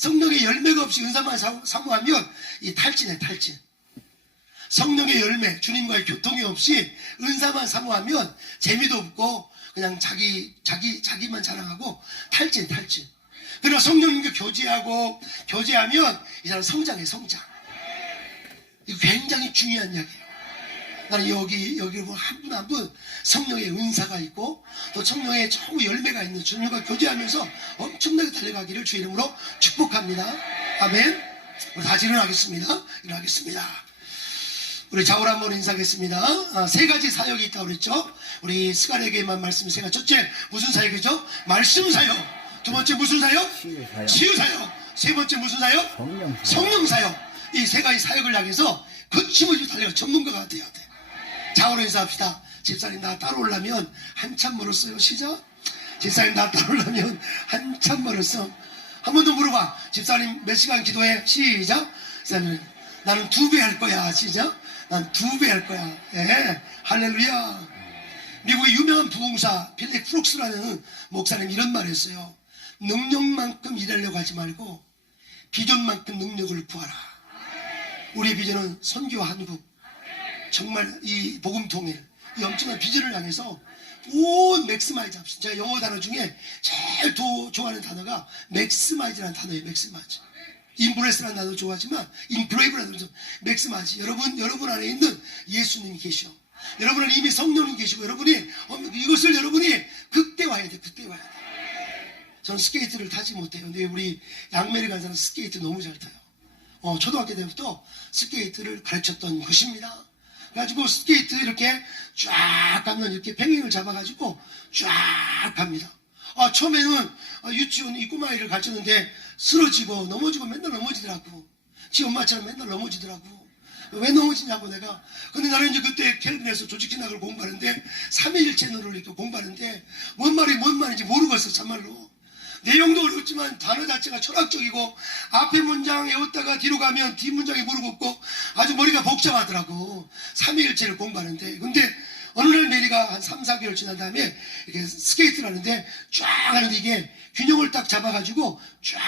성령의 열매가 없이 은사만 사모하면 이 탈진해. 성령의 열매, 주님과의 교통이 없이 은사만 사모하면 재미도 없고 그냥 자기만 자랑하고 탈진. 그러나 성령님과 교제하면 이 사람 성장해. 이거 굉장히 중요한 이야기예요. 나는 여기 한 분 한 분 성령의 은사가 있고 또 성령의 전부 열매가 있는 주님과 교제하면서 엄청나게 달려가기를 주의 이름으로 축복합니다. 아멘. 우리 다시 일어나겠습니다. 우리 좌우로 한번 인사하겠습니다. 3가지 사역이 있다고 그랬죠. 우리 스가랴에게만 말씀 3가지. 첫째 무슨 사역이죠? 말씀 사역. 2번째 무슨 사역? 치유 사역. 3번째 무슨 사역? 성령 사역. 이 3가지 사역을 향해서 거침없이 달려가 전문가가 돼야 돼. 좌우로 인사합시다. 집사님 나 따라오려면 한참 멀었어요. 시작. 집사님 나 따라오려면 한참 멀었어. 한 번 더 물어봐. 집사님 몇 시간 기도해? 시작. 집사님 나는 2배 할 거야. 시작. 난 2배 할 거야. 예. 할렐루야. 미국의 유명한 부흥사 빌리 크룩스라는 목사님 이런 말을 했어요. 능력만큼 일하려고 하지 말고 비전만큼 능력을 구하라. 우리의 비전은 선교 한국, 정말 이 복음 통일, 이 엄청난 비전을 향해서 온 맥스마이즈 합시다. 제가 영어 단어 중에 제일 좋아하는 단어가 맥스마이즈라는 단어예요. 맥스마이즈. 인브레스라는 단어 좋아하지만 인브레이브라는 단어 맥스마이즈. 여러분 안에 있는 예수님이 계셔. 여러분 안에 이미 성령님 계시고 여러분이 이것을 여러분이 극대화해야 돼. 극대화해야 돼. 저는 스케이트를 타지 못해요. 근데 우리 양메리 간 사람 스케이트 너무 잘 타요. 초등학교 때부터 스케이트를 가르쳤던 것입니다. 그래가지고 스케이트 이렇게 쫙 가면 이렇게 팽행을 잡아가지고 쫙 갑니다. 처음에는 유치원 이 꼬마아이를 가르쳤는데 쓰러지고 넘어지고 맨날 넘어지더라고. 지 엄마처럼 맨날 넘어지더라고. 왜 넘어지냐고 내가. 근데 나는 이제 그때 캘빈에서 조직신학을 공부하는데 3일 채널을 이렇게 공부하는데 뭔 말인지 모르겠어 참말로. 내용도 어렵지만 단어 자체가 철학적이고 앞에 문장 외웠다가 뒤로 가면 뒷 문장이 모르겠고 아주 머리가 복잡하더라고. 3일째를 공부하는데 근데 어느 날 메리가 한 3, 4개월 지난 다음에 이렇게 스케이트를 하는데 쫙 하는데 이게 균형을 딱 잡아가지고 쫙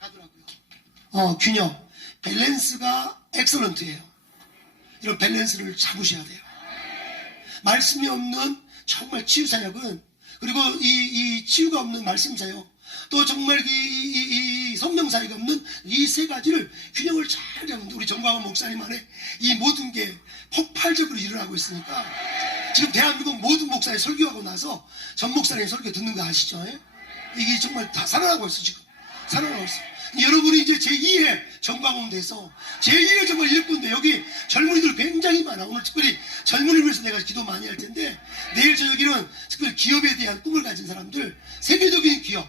하더라고요. 균형. 밸런스가 엑설런트예요. 이런 밸런스를 잡으셔야 돼요. 말씀이 없는 정말 치유사역은 그리고 이 치유가 없는 말씀사역 또 정말 이 성령사역이 없는 이 세 가지를 균형을 잘 잡는 우리 정광훈 목사님 안에 이 모든 게 폭발적으로 일어나고 있으니까 지금 대한민국 모든 목사님 설교하고 나서 전 목사님 설교 듣는 거 아시죠? 이게 정말 다 살아나고 있어 지금. 살아나고 있어. 여러분이 이제 제2의 정광훈대에서 제2의 정말 일꾼데 여기 젊은이들 굉장히 많아. 오늘 특별히 젊은이를 위해서 내가 기도 많이 할 텐데 내일 저녁에는 특별히 기업에 대한 꿈을 가진 사람들 세계적인 기업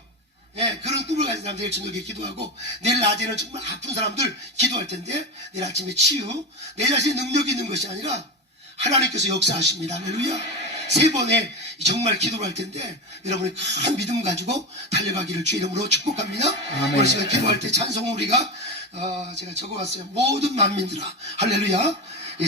그런 꿈을 가진 사람들 내일 저녁에 기도하고 내일 낮에는 정말 아픈 사람들 기도할 텐데 내일 아침에 치유 내 자신의 능력이 있는 것이 아니라 하나님께서 역사하십니다. 할렐루야. 세 번에 정말 기도를 할 텐데 여러분이 큰 믿음 가지고 달려가기를 주의 이름으로 축복합니다. 아멘. 오늘 제가 기도할 때 찬송 우리가 제가 적어왔어요. 모든 만민들아 할렐루야.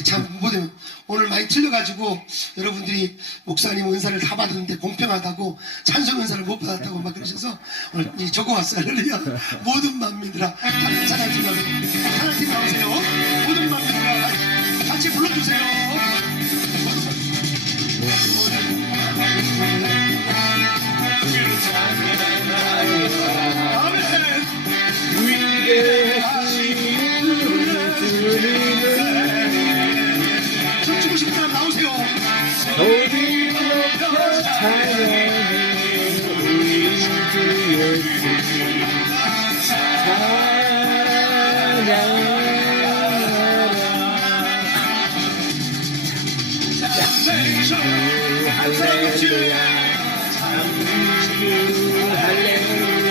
참 모든 오늘 많이 틀려가지고 여러분들이 목사님 은사를 다 받았는데 공평하다고 찬송 은사를 못 받았다고 막 그러셔서 오늘 적어왔어요. 할렐루야. 모든 만민들아 하나님 나오세요. 모든 만민들아 같이 불러주세요. 춤추고 싶은 사람 나오세요. 소리 높여 찬양해 우리 주 예수 할렐루야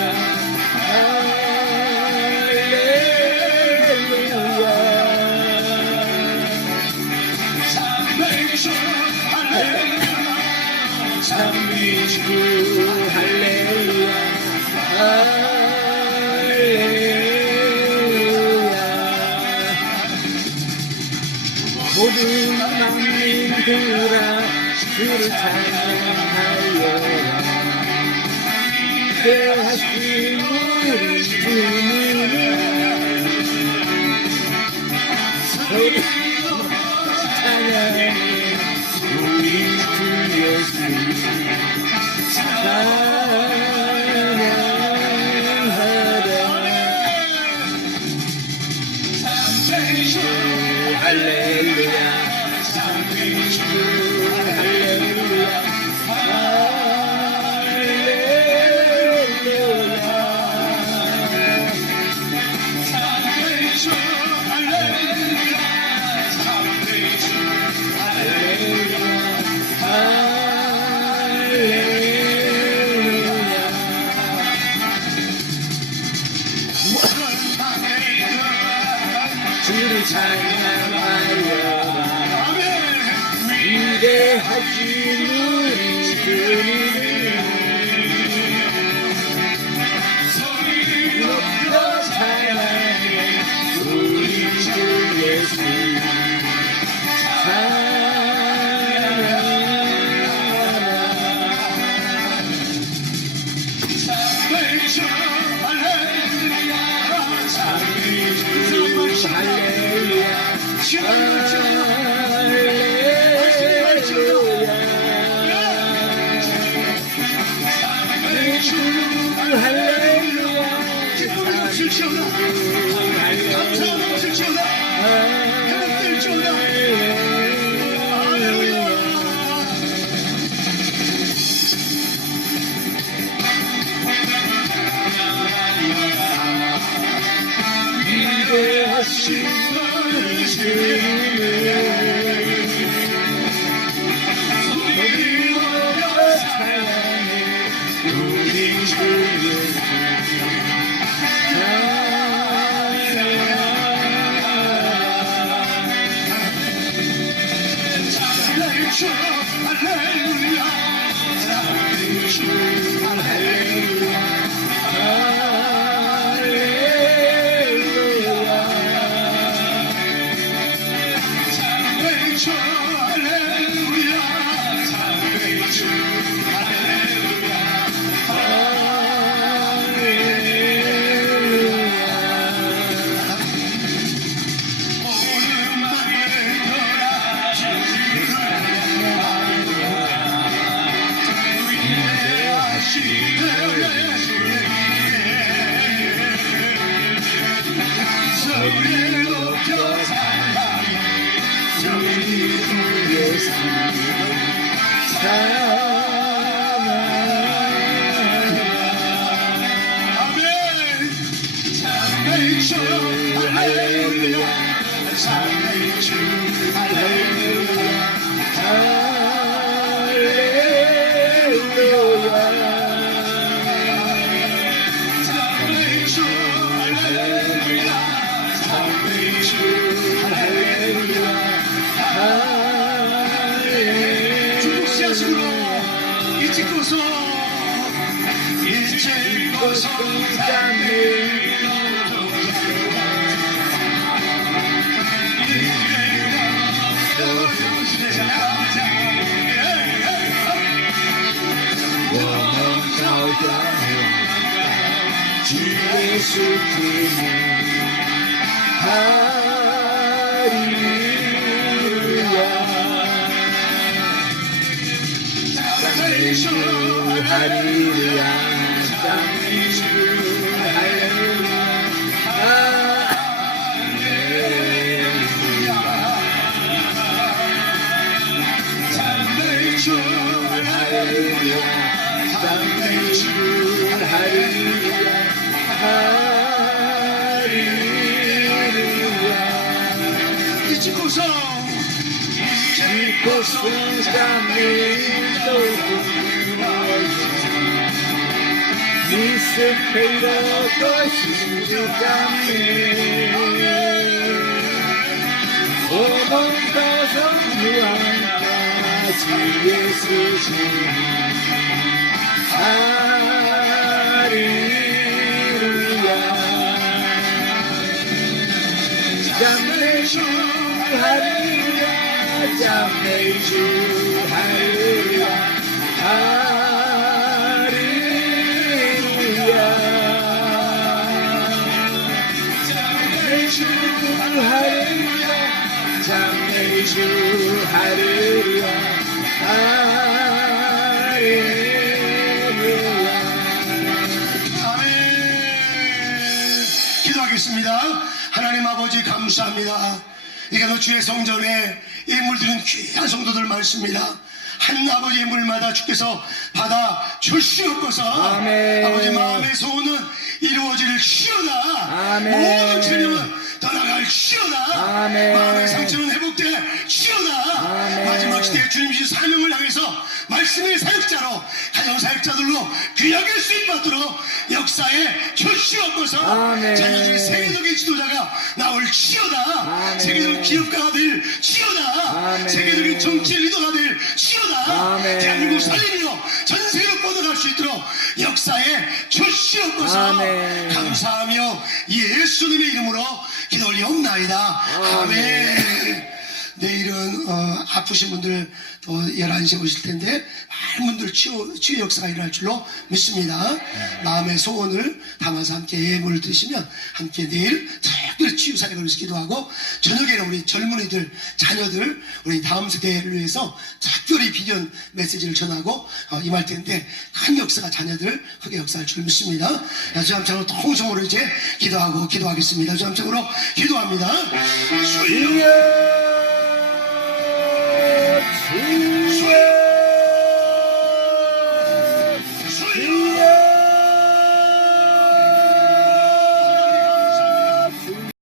장주 할렐루야 장주 할렐루야 모든 만민들아 주를 찬양하여라 대하신 우리 주님을 소리 찬양해 우리 주 예수 할렐루야 주를 찬양하여라 위대하신 우리 주님을 소리 높여 찬양해 우리 주 예수 할렐루야 할렐루야 우리 주님을 소리 높여 찬양해 우리 주 예수 찬양해 주 할렐루야 찬양해 주 할렐루야 찬양해 주 할렐루야 찬양해 주 할렐루야 모든 말을 걸어 소리 높여 찬양해 우리 주 예수 아멘 찬양해 주 할렐루야 찬양해 주 할렐루야 찬양해 주 할렐루야 찬양해 주 할렐루야 중국 시야식으로 잊고서 주 예수 주님 할렐루야 주 할렐루야 찬양해 주 할렐루야 찬양해 주 잊고서 미스페이로 것이주감이 오mon도성 유한까지 예수 주님 할렐루야 잠내주 할렐루야 잠내주 할렐루야 할렐루야 잠내주 할렐루야 잠내주 할렐루야 할렐루야 아멘. 기도하겠습니다. 하나님 아버지 감사합니다. 이가 주의 성전에 예물드린 귀한 성도들 많습니다. 한 아버지의 물마다 주께서 받아 주시옵소서. 아멘. 아버지 마음의 소원은 이루어질 시어다. 아멘. 모든 질병은 떠나갈 시어다. 아멘. 마음의 상처는 회복될 시어다. 아멘. 마지막 시대에 주님 주신 사명을 향해서 말씀의 사역자로 가정 사역자들로 귀하게 쓰임받도록 역사에 주시옵소서. 아멘. 자녀들이 세계적인 지도자가 나올 시어다. 아멘. 세계적인 기업가가 될 시어다. 아멘. 세계적인 정치 리더가 될 시어다. 아멘. 대한민국 살리며 전 세계로 뻗어갈 수 있도록 역사에 주시옵소서. 아멘. 감사하며 예수님의 이름으로 기도 올리옵나이다. 아멘. 내일은 아프신 분들 또 11시에 오실 텐데 많은 분들 치유 역사가 일어날 줄로 믿습니다. 마음의 소원을 담아서 함께 예물을 드시면 함께 내일 특별히 치유 사역을 위해서 기도하고 저녁에는 우리 젊은이들 자녀들 우리 다음 세대를 위해서 특별히 비전 메시지를 전하고 임할 텐데 큰 역사가 자녀들 크게 역사할 줄 믿습니다. 주암창으로 통성으로 이제 기도하겠습니다. 주암창으로 기도합니다. 주여